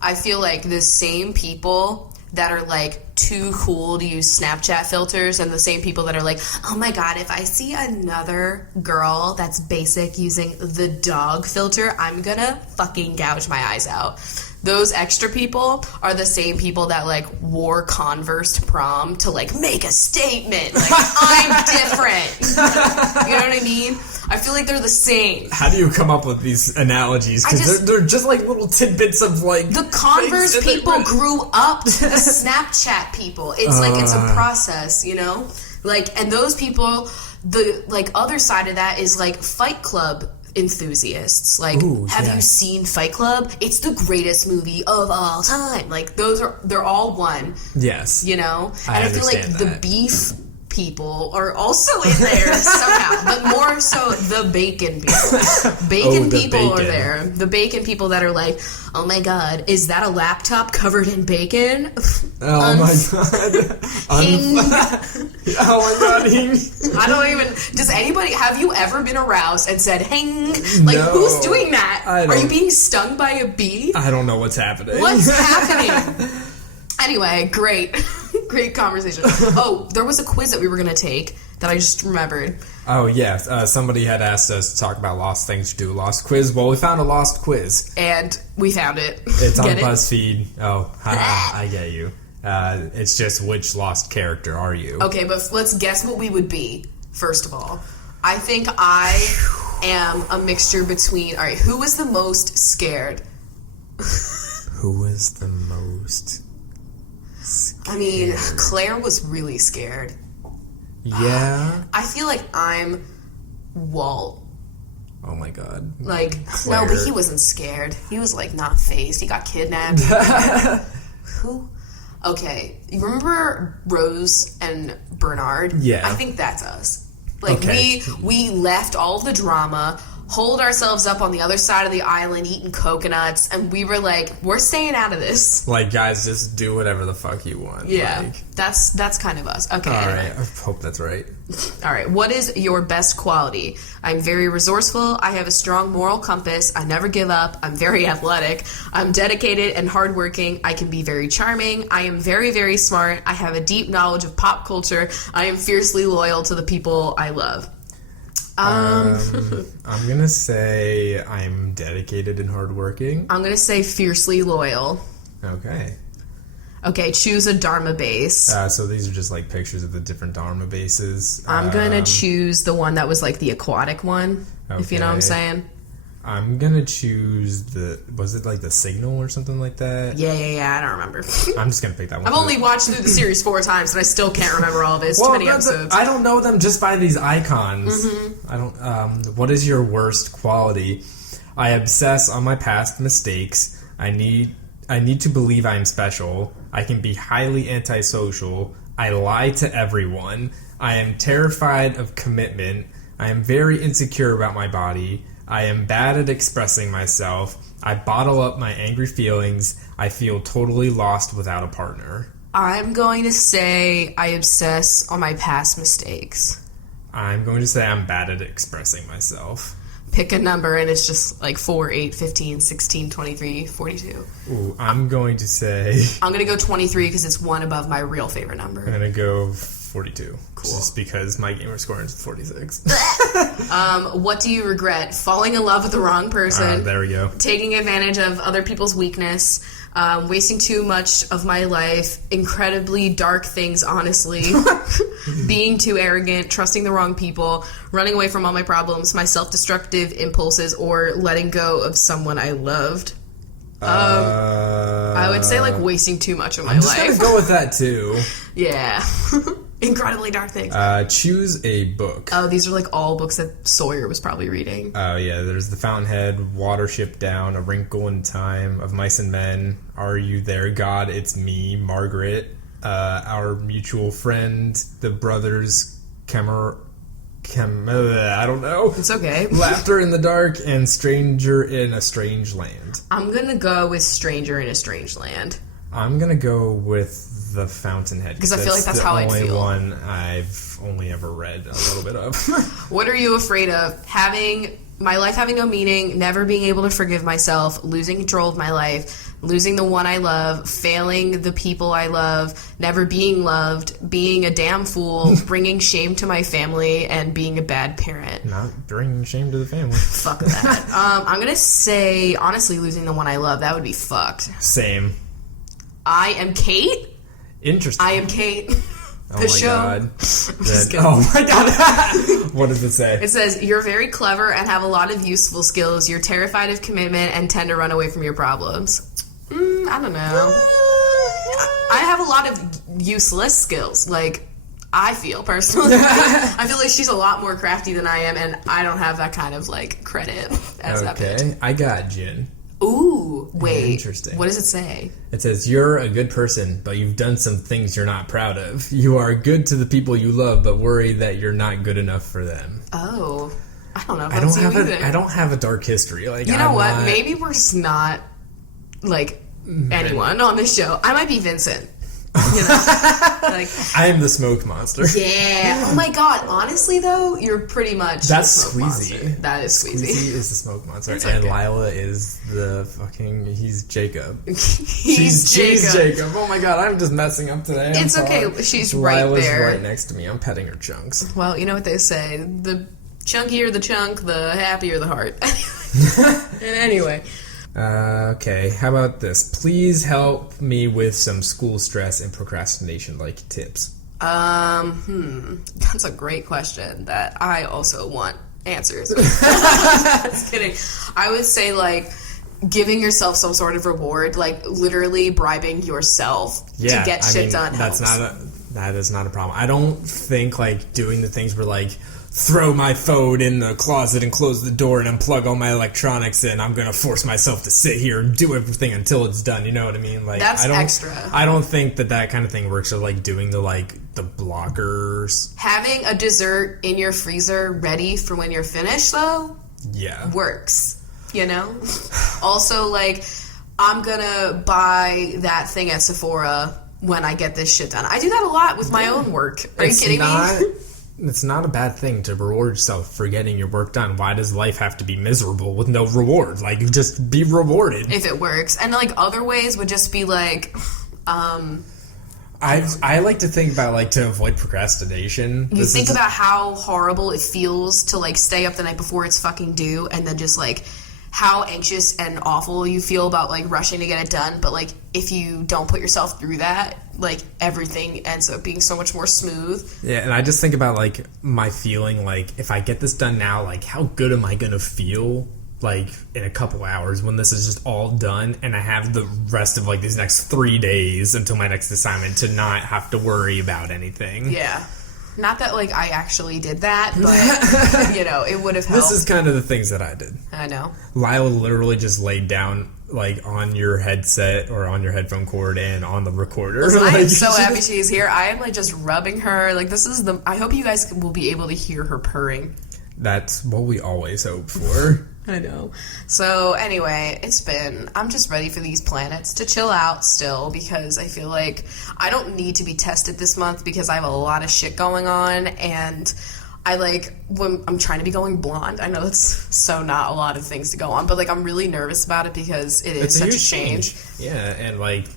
I feel like the same people that are like too cool to use Snapchat filters and the same people that are like, oh my god, if I see another girl that's basic using the dog filter, I'm gonna fucking gouge my eyes out. Those extra people are the same people that like wore Converse to prom to like make a statement. Like, I'm different. You know what I mean? I feel like they're the same. How do you come up with these analogies? Because they're just like little tidbits of like... The Converse people grew up to the Snapchat people. It's like, it's a process, you know? Like, and those people, the like other side of that is like Fight Club enthusiasts. Like, have you seen Fight Club? It's the greatest movie of all time. Like, they're all one. Yes. You know? And I feel like the beef people are also in there somehow, but more so the bacon people. Bacon are there. The bacon people that are like, oh my god, is that a laptop covered in bacon? Oh my god. Oh my god, hing. I don't even... Does anybody... Have you ever been aroused and said, hing? Like, no, who's doing that? Are you being stung by a bee? I don't know what's happening. What's happening? Anyway, great. Great conversation. Oh, there was a quiz that we were going to take that I just remembered. Oh, yeah. Somebody had asked us to talk about lost things to do. Lost quiz. Well, we found a lost quiz. And we found it. It's on BuzzFeed. Oh, I get you. It's just, which lost character are you? Okay, but let's guess what we would be, first of all. I think I am a mixture between... All right, who was the most scared? Who was the most scared? I mean, Claire was really scared. Yeah. I feel like I'm Walt. Oh my god. Like, Claire. no, but he wasn't scared. He was like not phased. He got kidnapped. Who? Okay, you remember Rose and Bernard? Yeah. I think that's us. Like, we left all the drama, holed ourselves up on the other side of the island eating coconuts, and we were like, we're staying out of this. Like, guys, just do whatever the fuck you want. Yeah, like, that's kind of us. Okay. All right, I hope that's right. All right, what is your best quality? I'm very resourceful. I have a strong moral compass. I never give up. I'm very athletic. I'm dedicated and hardworking. I can be very charming. I am very, very smart. I have a deep knowledge of pop culture. I am fiercely loyal to the people I love. I'm gonna say I'm dedicated and hardworking. I'm gonna say fiercely loyal. Okay, choose a Dharma base. So these are just like pictures of the different Dharma bases. I'm gonna choose the one that was like the aquatic one, if you know what I'm saying. I'm gonna choose was it like the Signal or something like that? Yeah, I don't remember. I'm just gonna pick that one. I've only watched through the series 4 times and I still can't remember all of it. It's too many episodes. I don't know them just by these icons. I don't. What is your worst quality? I obsess on my past mistakes. I need to believe I'm special. I can be highly antisocial. I lie to everyone. I am terrified of commitment. I am very insecure about my body. I am bad at expressing myself. I bottle up my angry feelings. I feel totally lost without a partner. I'm going to say I obsess on my past mistakes. I'm going to say I'm bad at expressing myself. Pick a number and it's just like 4, 8, 15, 16, 23, 42. Ooh, I'm going to say... I'm going to go 23 because it's one above my real favorite number. I'm going to go 42. Cool. Just because my gamer score is 46. What do you regret? Falling in love with the wrong person. There we go. Taking advantage of other people's weakness. Wasting too much of my life. Incredibly dark things, honestly. Being too arrogant. Trusting the wrong people. Running away from all my problems. My self-destructive impulses. Or letting go of someone I loved. I would say like wasting too much of my life. I'm just gonna go with that too. Yeah. Incredibly dark things. Choose a book. Oh, these are like all books that Sawyer was probably reading. Oh yeah, there's The Fountainhead, Watership Down, A Wrinkle in Time, Of Mice and Men, Are You There, God? It's Me, Margaret, Our Mutual Friend, The Brothers I don't know. It's okay. Laughter in the dark and Stranger in a Strange Land. I'm gonna go with Stranger in a Strange Land. I'm gonna go with The Fountainhead because I feel like that's how I'd feel. The only one I've only ever read a little bit of. What are you afraid of? Having my life having no meaning, never being able to forgive myself, losing control of my life, losing the one I love, failing the people I love, never being loved, being a damn fool, bringing shame to my family, and being a bad parent. Not bringing shame to the family. Fuck that. I'm gonna say, honestly, losing the one I love. That would be fucked. Same. I am Kate. Interesting. I am Kate. Oh my god. Oh my god. What does it say? It says, you're very clever and have a lot of useful skills. You're terrified of commitment and tend to run away from your problems. I don't know. I have a lot of useless skills. Like, I feel personally. I feel like she's a lot more crafty than I am, and I don't have that kind of, like, credit as that bitch. Okay, I got Jin. Ooh, wait. Interesting. What does it say? It says, you're a good person, but you've done some things you're not proud of. You are good to the people you love, but worry that you're not good enough for them. Oh. I don't know if I don't have a dark history. Like, you know what? Maybe we're just not, like, anyone on this show. I might be Vincent. You know? Like, I am the smoke monster. Yeah. Oh my god. Honestly, though, you're pretty much that's the smoke Squeezy. Monster. That is Squeezy. Squeezy is the smoke monster, It's and okay. Lila is the fucking. He's Jacob. She's Jacob. Oh my god, I'm just messing up today. It's okay. She's right Lila's there. right next to me. I'm petting her chunks. Well, you know what they say: the chunkier the chunk, the happier the heart. And anyway. Okay, how about this? Please help me with some school stress and procrastination-like tips. That's a great question that I also want answers. Just kidding. I would say, like, giving yourself some sort of reward, like literally bribing yourself to get shit done helps. That is not a problem. I don't think, like, doing the things where, like, throw my phone in the closet and close the door and unplug all my electronics in. I'm gonna force myself to sit here and do everything until it's done. You know what I mean? Like, that's extra. I don't think that kind of thing works. Or like doing the blockers. Having a dessert in your freezer ready for when you're finished, though, works. You know. Also, like, I'm gonna buy that thing at Sephora when I get this shit done. I do that a lot with my own work. Are you kidding me? It's not a bad thing to reward yourself for getting your work done. Why does life have to be miserable with no reward? Like, just be rewarded. If it works. And, like, other ways would just be, like, I like to think about, like, to avoid procrastination. You think about how horrible it feels to, like, stay up the night before it's fucking due, and then just, like, how anxious and awful you feel about, like, rushing to get it done. But, like, if you don't put yourself through that, like, everything ends up being so much more smooth. Yeah, and I just think about, like, my feeling, like, if I get this done now, like, how good am I gonna feel, like, in a couple hours when this is just all done and I have the rest of, like, these next 3 days until my next assignment to not have to worry about anything. Yeah. Not that, like, I actually did that, but, you know, it would have helped. This is kind of the things that I did. I know. Lila literally just laid down, like, on your headset or on your headphone cord and on the recorder. Listen, like, I am so happy she's here. I am, like, just rubbing her. Like, this is I hope you guys will be able to hear her purring. That's what we always hope for. I know. So, anyway, I'm just ready for these planets to chill out still, because I feel like I don't need to be tested this month because I have a lot of shit going on, and when I'm trying to be going blonde. I know it's so not a lot of things to go on, but, like, I'm really nervous about it because it's such a change. Yeah, and, like,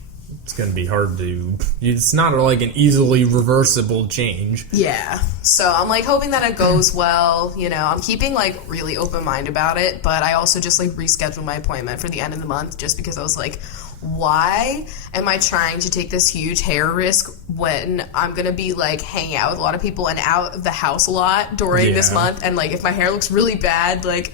it's going to be hard to... It's not, like, an easily reversible change. Yeah. So I'm, like, hoping that it goes well. You know, I'm keeping, like, really open mind about it, but I also just, like, rescheduled my appointment for the end of the month just because I was like, why am I trying to take this huge hair risk when I'm going to be, like, hanging out with a lot of people and out of the house a lot during this month? And, like, if my hair looks really bad, like...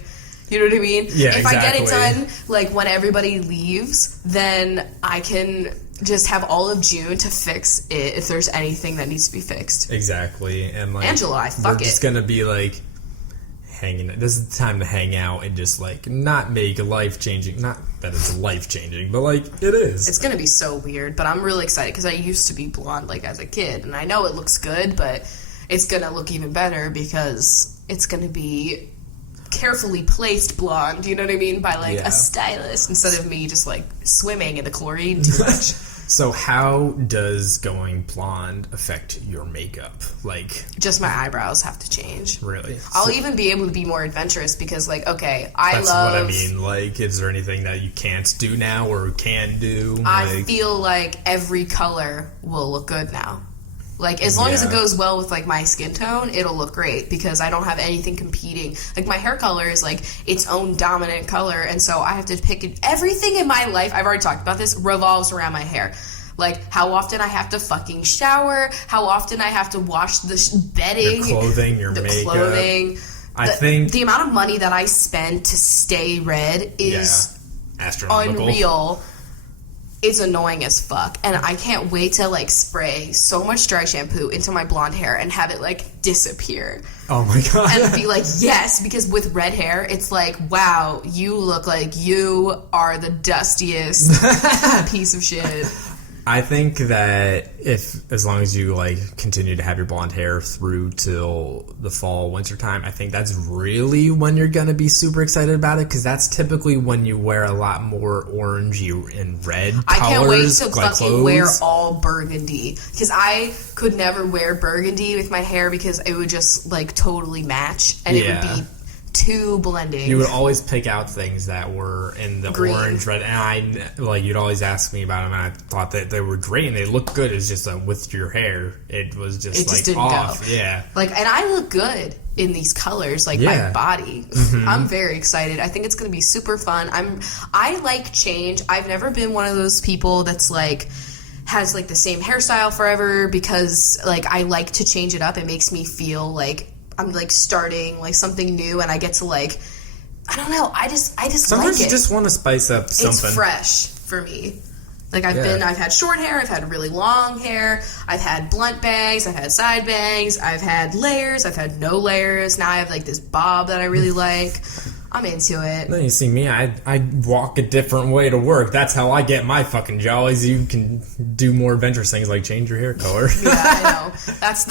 You know what I mean? Yeah, if I get it done, like, when everybody leaves, then I can just have all of June to fix it if there's anything that needs to be fixed. Exactly. And, like... And July, fuck it. We're just gonna be, like, hanging... This is the time to hang out and just, like, not make a life-changing... Not that it's life-changing, but, like, it is. It's gonna be so weird, but I'm really excited because I used to be blonde, like, as a kid, and I know it looks good, but... it's gonna look even better because it's gonna be carefully placed blonde, you know what I mean, by like a stylist instead of me just like swimming in the chlorine too much. So how does going blonde affect your makeup? Like, just my eyebrows have to change. Really? I'll even be able to be more adventurous because, like, okay, that's what I mean. Like, is there anything that you can't do now or can do? I feel like every color will look good now. Like, as long as it goes well with, like, my skin tone, it'll look great because I don't have anything competing. Like, my hair color is, like, its own dominant color, and so I have to pick it. Everything in my life, I've already talked about this, revolves around my hair. Like, how often I have to fucking shower, how often I have to wash the bedding. Your clothing, your makeup. Clothing. I think... The amount of money that I spend to stay red is astronomical. Unreal. It's annoying as fuck, and I can't wait to like spray so much dry shampoo into my blonde hair and have it like disappear. Oh my god. And be like, yes, because with red hair, it's like, wow, you look like you are the dustiest piece of shit. I think that as long as you like continue to have your blonde hair through till the fall, winter time, I think that's really when you're gonna be super excited about it because that's typically when you wear a lot more orangey and red colors. I can't wait to like fucking wear all burgundy because I could never wear burgundy with my hair because it would just like totally match and it would be too blending. You would always pick out things that were in the green, orange, red, and you'd always ask me about them, and I thought that they were great and they looked good. It's just with your hair, it was just didn't off. Go. Yeah, like, and I look good in these colors, like my body. Mm-hmm. I'm very excited. I think it's going to be super fun. I like change. I've never been one of those people that's like has like the same hairstyle forever because like I like to change it up. It makes me feel like I'm like starting like something new, and I get to like, I don't know. I just sometimes like it. You just want to spice up something. It's fresh for me. Like I've had short hair, I've had really long hair, I've had blunt bangs, I've had side bangs, I've had layers, I've had no layers. Now I have like this bob that I really like. I'm into it. Then you see me, I walk a different way to work. That's how I get my fucking jollies. You can do more adventurous things like change your hair color. Yeah, I know. That's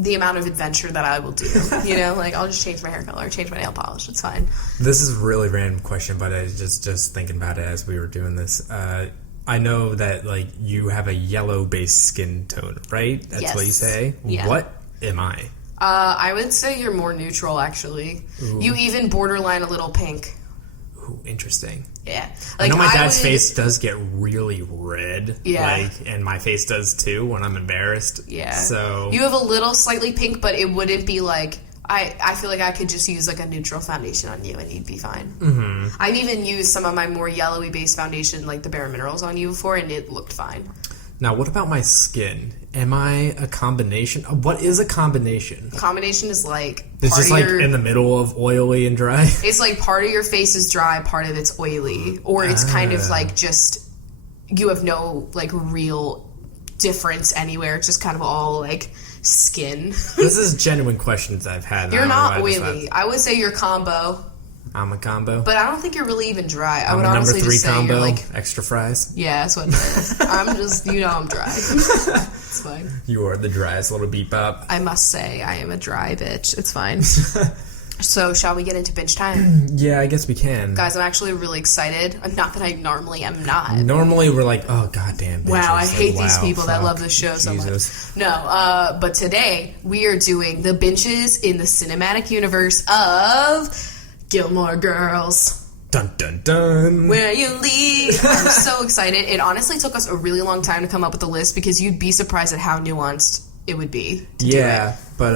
the amount of adventure that I will do, you know, like I'll just change my hair color, change my nail polish, it's fine. This is a really random question, but I was just thinking about it as we were doing this. I know that like you have a yellow based skin tone, right? That's what you say. Yeah. What am I? I would say you're more neutral actually. Ooh. You even borderline a little pink. Ooh, interesting. Yeah. Like, I know my dad's face does get really red. Yeah. Like, and my face does too when I'm embarrassed. Yeah. So you have a little slightly pink, but it wouldn't be like I feel like I could just use like a neutral foundation on you and you'd be fine. Mm-hmm. I've even used some of my more yellowy based foundation, like the Bare Minerals, on you before, and it looked fine. Now, what about my skin? Am I a combination? What is a combination? Combination is like... It's just like in the middle of oily and dry? It's like part of your face is dry, part of it's oily. Or it's kind of like just... You have no like real difference anywhere. It's just kind of all like skin. This is genuine questions I've had. You're not oily. I would say you're combo. I'm a combo. But I don't think you're really even dry. I would honestly honestly number 3 just say combo, you're like... extra fries. Yeah, that's what it is. I'm just, you know I'm dry. It's fine. You are the driest little beep up. I must say, I am a dry bitch. It's fine. So, shall we get into binge time? Yeah, I guess we can. Guys, I'm actually really excited. Not that I normally am not. Normally, we're like, oh, goddamn bitches. Wow, I hate these people fuck, that love this show so much. Jesus. No, but today, we are doing the binges in the cinematic universe of... Gilmore Girls. Dun dun dun. Where you lead. I'm so excited. It honestly took us a really long time to come up with the list because you'd be surprised at how nuanced it would be to do it. But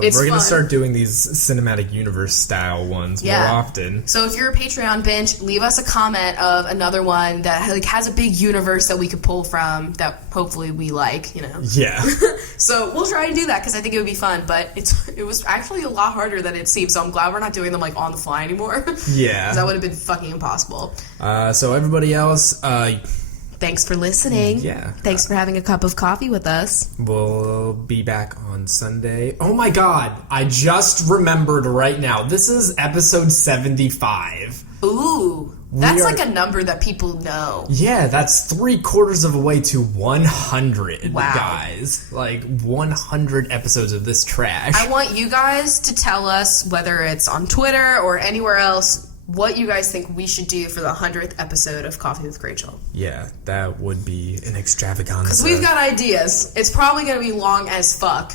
we're going to start doing these cinematic universe style ones more often. So if you're a Patreon binge, leave us a comment of another one that like has a big universe that we could pull from that hopefully we like, you know. Yeah. So we'll try and do that because I think it would be fun, but it was actually a lot harder than it seemed, so I'm glad we're not doing them like on the fly anymore. Yeah. Because that would have been fucking impossible. So everybody else... Thanks for listening. Yeah. Thanks for having a cup of coffee with us. We'll be back on Sunday. Oh my god, I just remembered right now. This is episode 75. Ooh. That's like a number that people know. Yeah, that's 3/4 of a way to 100, wow. guys. Like 100 episodes of this trash. I want you guys to tell us, whether it's on Twitter or anywhere else, what you guys think we should do for the 100th episode of Coffee with Rachel. Yeah, that would be an extravaganza. Because we've got ideas. It's probably going to be long as fuck.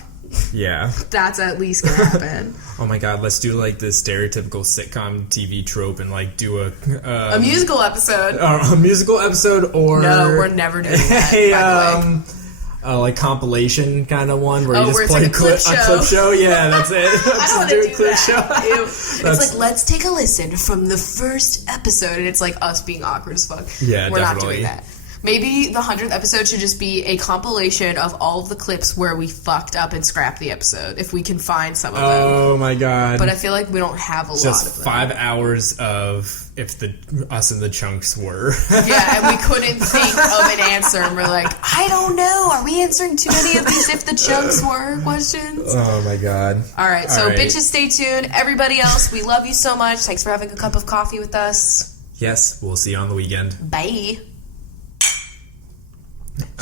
Yeah. That's at least going to happen. Oh my god, let's do like the stereotypical sitcom TV trope and like do a musical episode. A musical episode or... No, we're never doing that, like compilation kind of one where you just play like a clip show. Yeah, that's it. I don't want to do clip that. Ew. It's like, let's take a listen from the first episode, and it's like us being awkward as fuck. Yeah, we're definitely. not doing that. Maybe the 100th episode should just be a compilation of all of the clips where we fucked up and scrapped the episode, if we can find some of them. Oh my god. But I feel like we don't have a lot of them. Just 5 hours of if us and the chunks were. Yeah, and we couldn't think of an answer, and we're like, I don't know. Are we answering too many of these if the chunks were questions? Oh my god. Alright, so bitches, stay tuned. Everybody else, we love you so much. Thanks for having a cup of coffee with us. Yes, we'll see you on the weekend. Bye.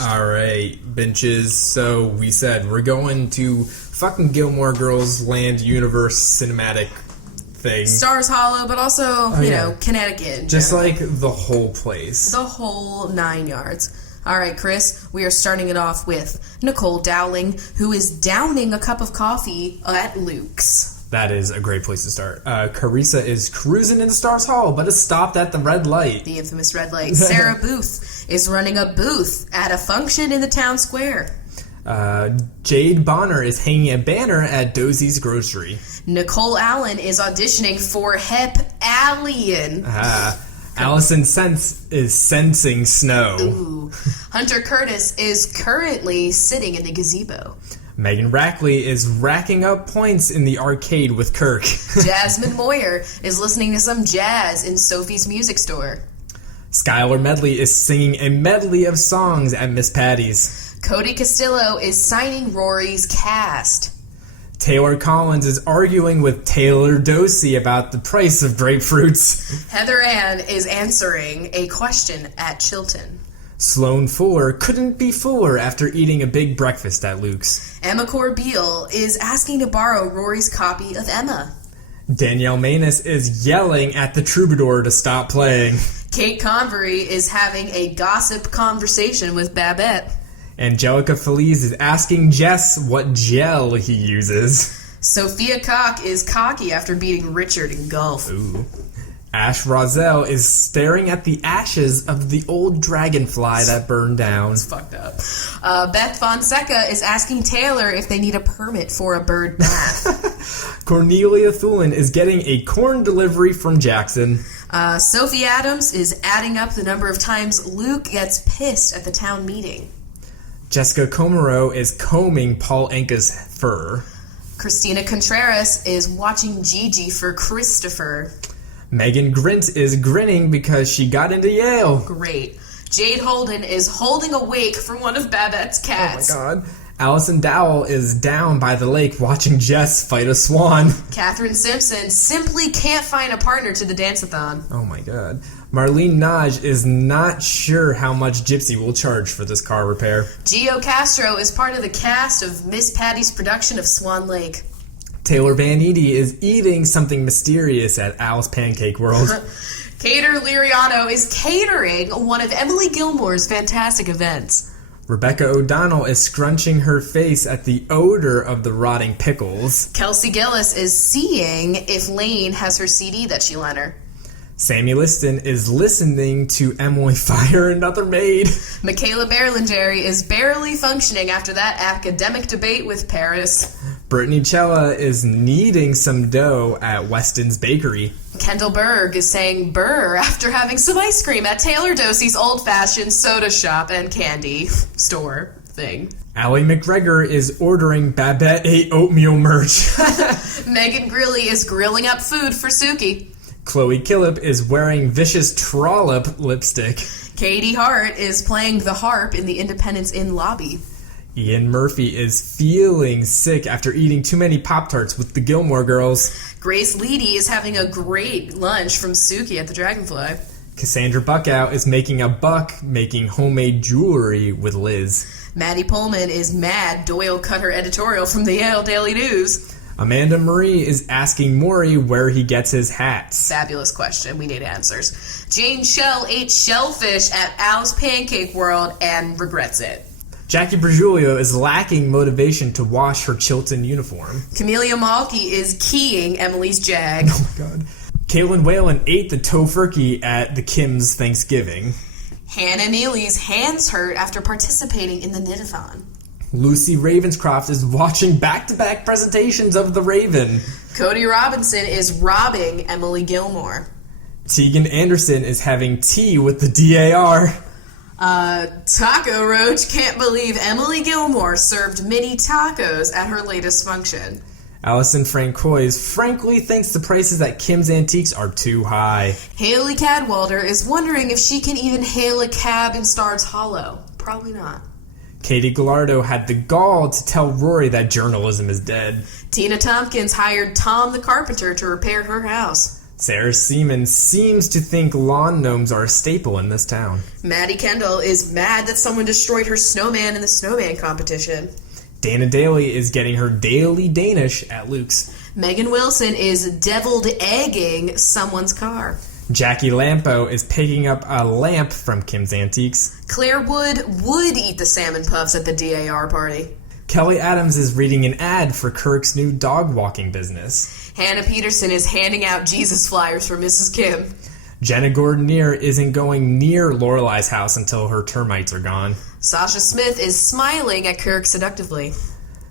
Alright, benches. So we said we're going to fucking Gilmore Girls land universe cinematic thing. Stars Hollow, but also, you know, Connecticut. Just like the whole place. The whole 9 yards. Alright, Chris, we are starting it off with Nicole Dowling, who is downing a cup of coffee at Luke's. That is a great place to start. Carissa is cruising into Stars Hall, but is stopped at the red light. The infamous red light. Sarah Booth is running a booth at a function in the town square. Jade Bonner is hanging a banner at Dosie's Grocery. Nicole Allen is auditioning for Hep Alien. Allison Sense is sensing snow. Ooh. Hunter Curtis is currently sitting in the gazebo. Megan Rackley is racking up points in the arcade with Kirk. Jasmine Moyer is listening to some jazz in Sophie's music store. Skylar Medley is singing a medley of songs at Miss Patty's. Cody Castillo is signing Rory's cast. Taylor Collins is arguing with Taylor Dosey about the price of grapefruits. Heather Ann is answering a question at Chilton. Sloane Fuller couldn't be fuller after eating a big breakfast at Luke's. Emma Corbeil is asking to borrow Rory's copy of Emma. Danielle Manus is yelling at the troubadour to stop playing. Kate Convery is having a gossip conversation with Babette. Angelica Feliz is asking Jess what gel he uses. Sophia Cock is cocky after beating Richard in golf. Ooh. Ash Roselle is staring at the ashes of the old dragonfly that burned down. It's fucked up. Beth Fonseca is asking Taylor if they need a permit for a bird bath. Cornelia Thulin is getting a corn delivery from Jackson. Sophie Adams is adding up the number of times Luke gets pissed at the town meeting. Jessica Comero is combing Paul Anka's fur. Christina Contreras is watching Gigi for Christopher. Megan Grint is grinning because she got into Yale. Great. Jade Holden is holding a wake for one of Babette's cats. Oh my god. Allison Dowell is down by the lake watching Jess fight a swan. Catherine Simpson simply can't find a partner to the dance-a-thon. Oh my god. Marlene Naj is not sure how much Gypsy will charge for this car repair. Gio Castro is part of the cast of Miss Patty's production of Swan Lake. Taylor Van Eedy is eating something mysterious at Al's Pancake World. Cater Liriano is catering one of Emily Gilmore's fantastic events. Rebecca O'Donnell is scrunching her face at the odor of the rotting pickles. Kelsey Gillis is seeing if Lane has her CD that she lent her. Sammy Liston is listening to Emily fire another maid. Michaela Berlingeri is barely functioning after that academic debate with Paris. Brittany Cella is kneading some dough at Weston's Bakery. Kendall Berg is saying burr after having some ice cream at Taylor Dosey's old-fashioned soda shop and candy store thing. Allie McGregor is ordering Babette ate oatmeal merch. Megan Grilly is grilling up food for Suki. Chloe Killip is wearing Vicious Trollop lipstick. Katie Hart is playing the harp in the Independence Inn lobby. Ian Murphy is feeling sick after eating too many Pop-Tarts with the Gilmore Girls. Grace Leedy is having a great lunch from Suki at the Dragonfly. Cassandra Buckout is making a buck making homemade jewelry with Liz. Maddie Pullman is mad Doyle cut her editorial from the Yale Daily News. Amanda Marie is asking Maury where he gets his hats. Fabulous question. We need answers. Jane Shell ate shellfish at Al's Pancake World and regrets it. Jackie Bergiulio is lacking motivation to wash her Chilton uniform. Camellia Malky is keying Emily's Jag. Oh my god. Caitlin Whalen ate the tofurkey at the Kim's Thanksgiving. Hannah Neely's hands hurt after participating in the knit-a-thon. Lucy Ravenscroft is watching back-to-back presentations of The Raven. Cody Robinson is robbing Emily Gilmore. Tegan Anderson is having tea with the DAR. Taco Roach can't believe Emily Gilmore served mini tacos at her latest function. Allison Francois frankly thinks the prices at Kim's Antiques are too high. Haley Cadwalder is wondering if she can even hail a cab in Stars Hollow. Probably not. Katie Gallardo had the gall to tell Rory that journalism is dead. Tina Tompkins hired Tom the carpenter to repair her house. Sarah Seaman seems to think lawn gnomes are a staple in this town. Maddie Kendall is mad that someone destroyed her snowman in the snowman competition. Dana Daly is getting her daily Danish at Luke's. Megan Wilson is deviled egging someone's car. Jackie Lampo is picking up a lamp from Kim's Antiques. Claire Wood would eat the salmon puffs at the DAR party. Kelly Adams is reading an ad for Kirk's new dog walking business. Hannah Peterson is handing out Jesus flyers for Mrs. Kim. Jenna Gordon-Neer isn't going near Lorelai's house until her termites are gone. Sasha Smith is smiling at Kirk seductively.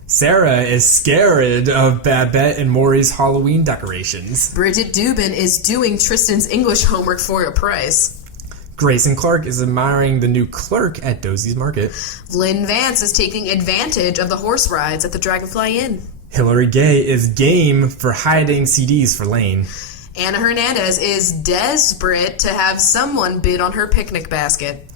Sarah is scared of Babette and Maury's Halloween decorations. Bridget Dubin is doing Tristan's English homework for a price. Grayson Clark is admiring the new clerk at Dosie's Market. Lynn Vance is taking advantage of the horse rides at the Dragonfly Inn. Hillary Gay is game for hiding CDs for Lane. Anna Hernandez is desperate to have someone bid on her picnic basket.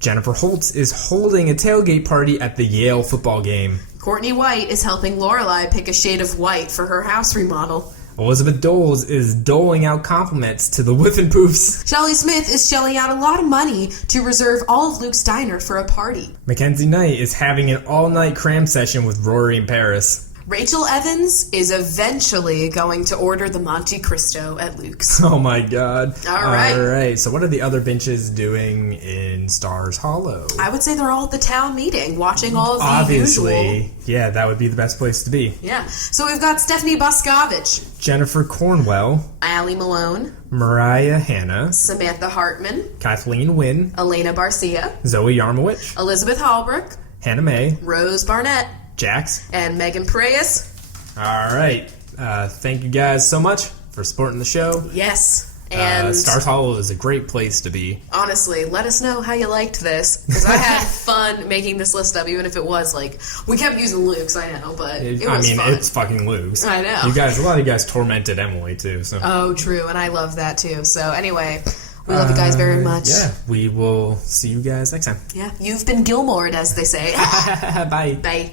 Jennifer Holtz is holding a tailgate party at the Yale football game. Courtney White is helping Lorelai pick a shade of white for her house remodel. Elizabeth Doles is doling out compliments to the Whiff and Poofs. Shelley Smith is shelling out a lot of money to reserve all of Luke's diner for a party. Mackenzie Knight is having an all-night cram session with Rory in Paris. Rachel Evans is eventually going to order the Monte Cristo at Luke's. Oh my god. All right. So what are the other benches doing in Stars Hollow? I would say they're all at the town meeting, watching all of the Obviously, usual. yeah, that would be the best place to be. Yeah. So we've got Stephanie Boscovich, Jennifer Cornwell, Allie Malone, Mariah Hanna, Samantha Hartman, Kathleen Wynn, Elena Barcia, Zoe Yarmowich, Elizabeth Hallbrook, Hannah Mae, Rose Barnett, Jax, and Megan Preyes. All right. Thank you guys so much for supporting the show. Yes. And Stars Hollow is a great place to be. Honestly, let us know how you liked this, because I had fun making this list up, even if it was like, we kept using Luke's, I know, but it was fun. It's fucking Luke's. I know. A lot of you guys tormented Emily too. So. Oh, true, and I love that too. So anyway, we love you guys very much. Yeah, we will see you guys next time. Yeah, you've been Gilmored, as they say. Bye. Bye.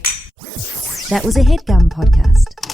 That was a HeadGum podcast.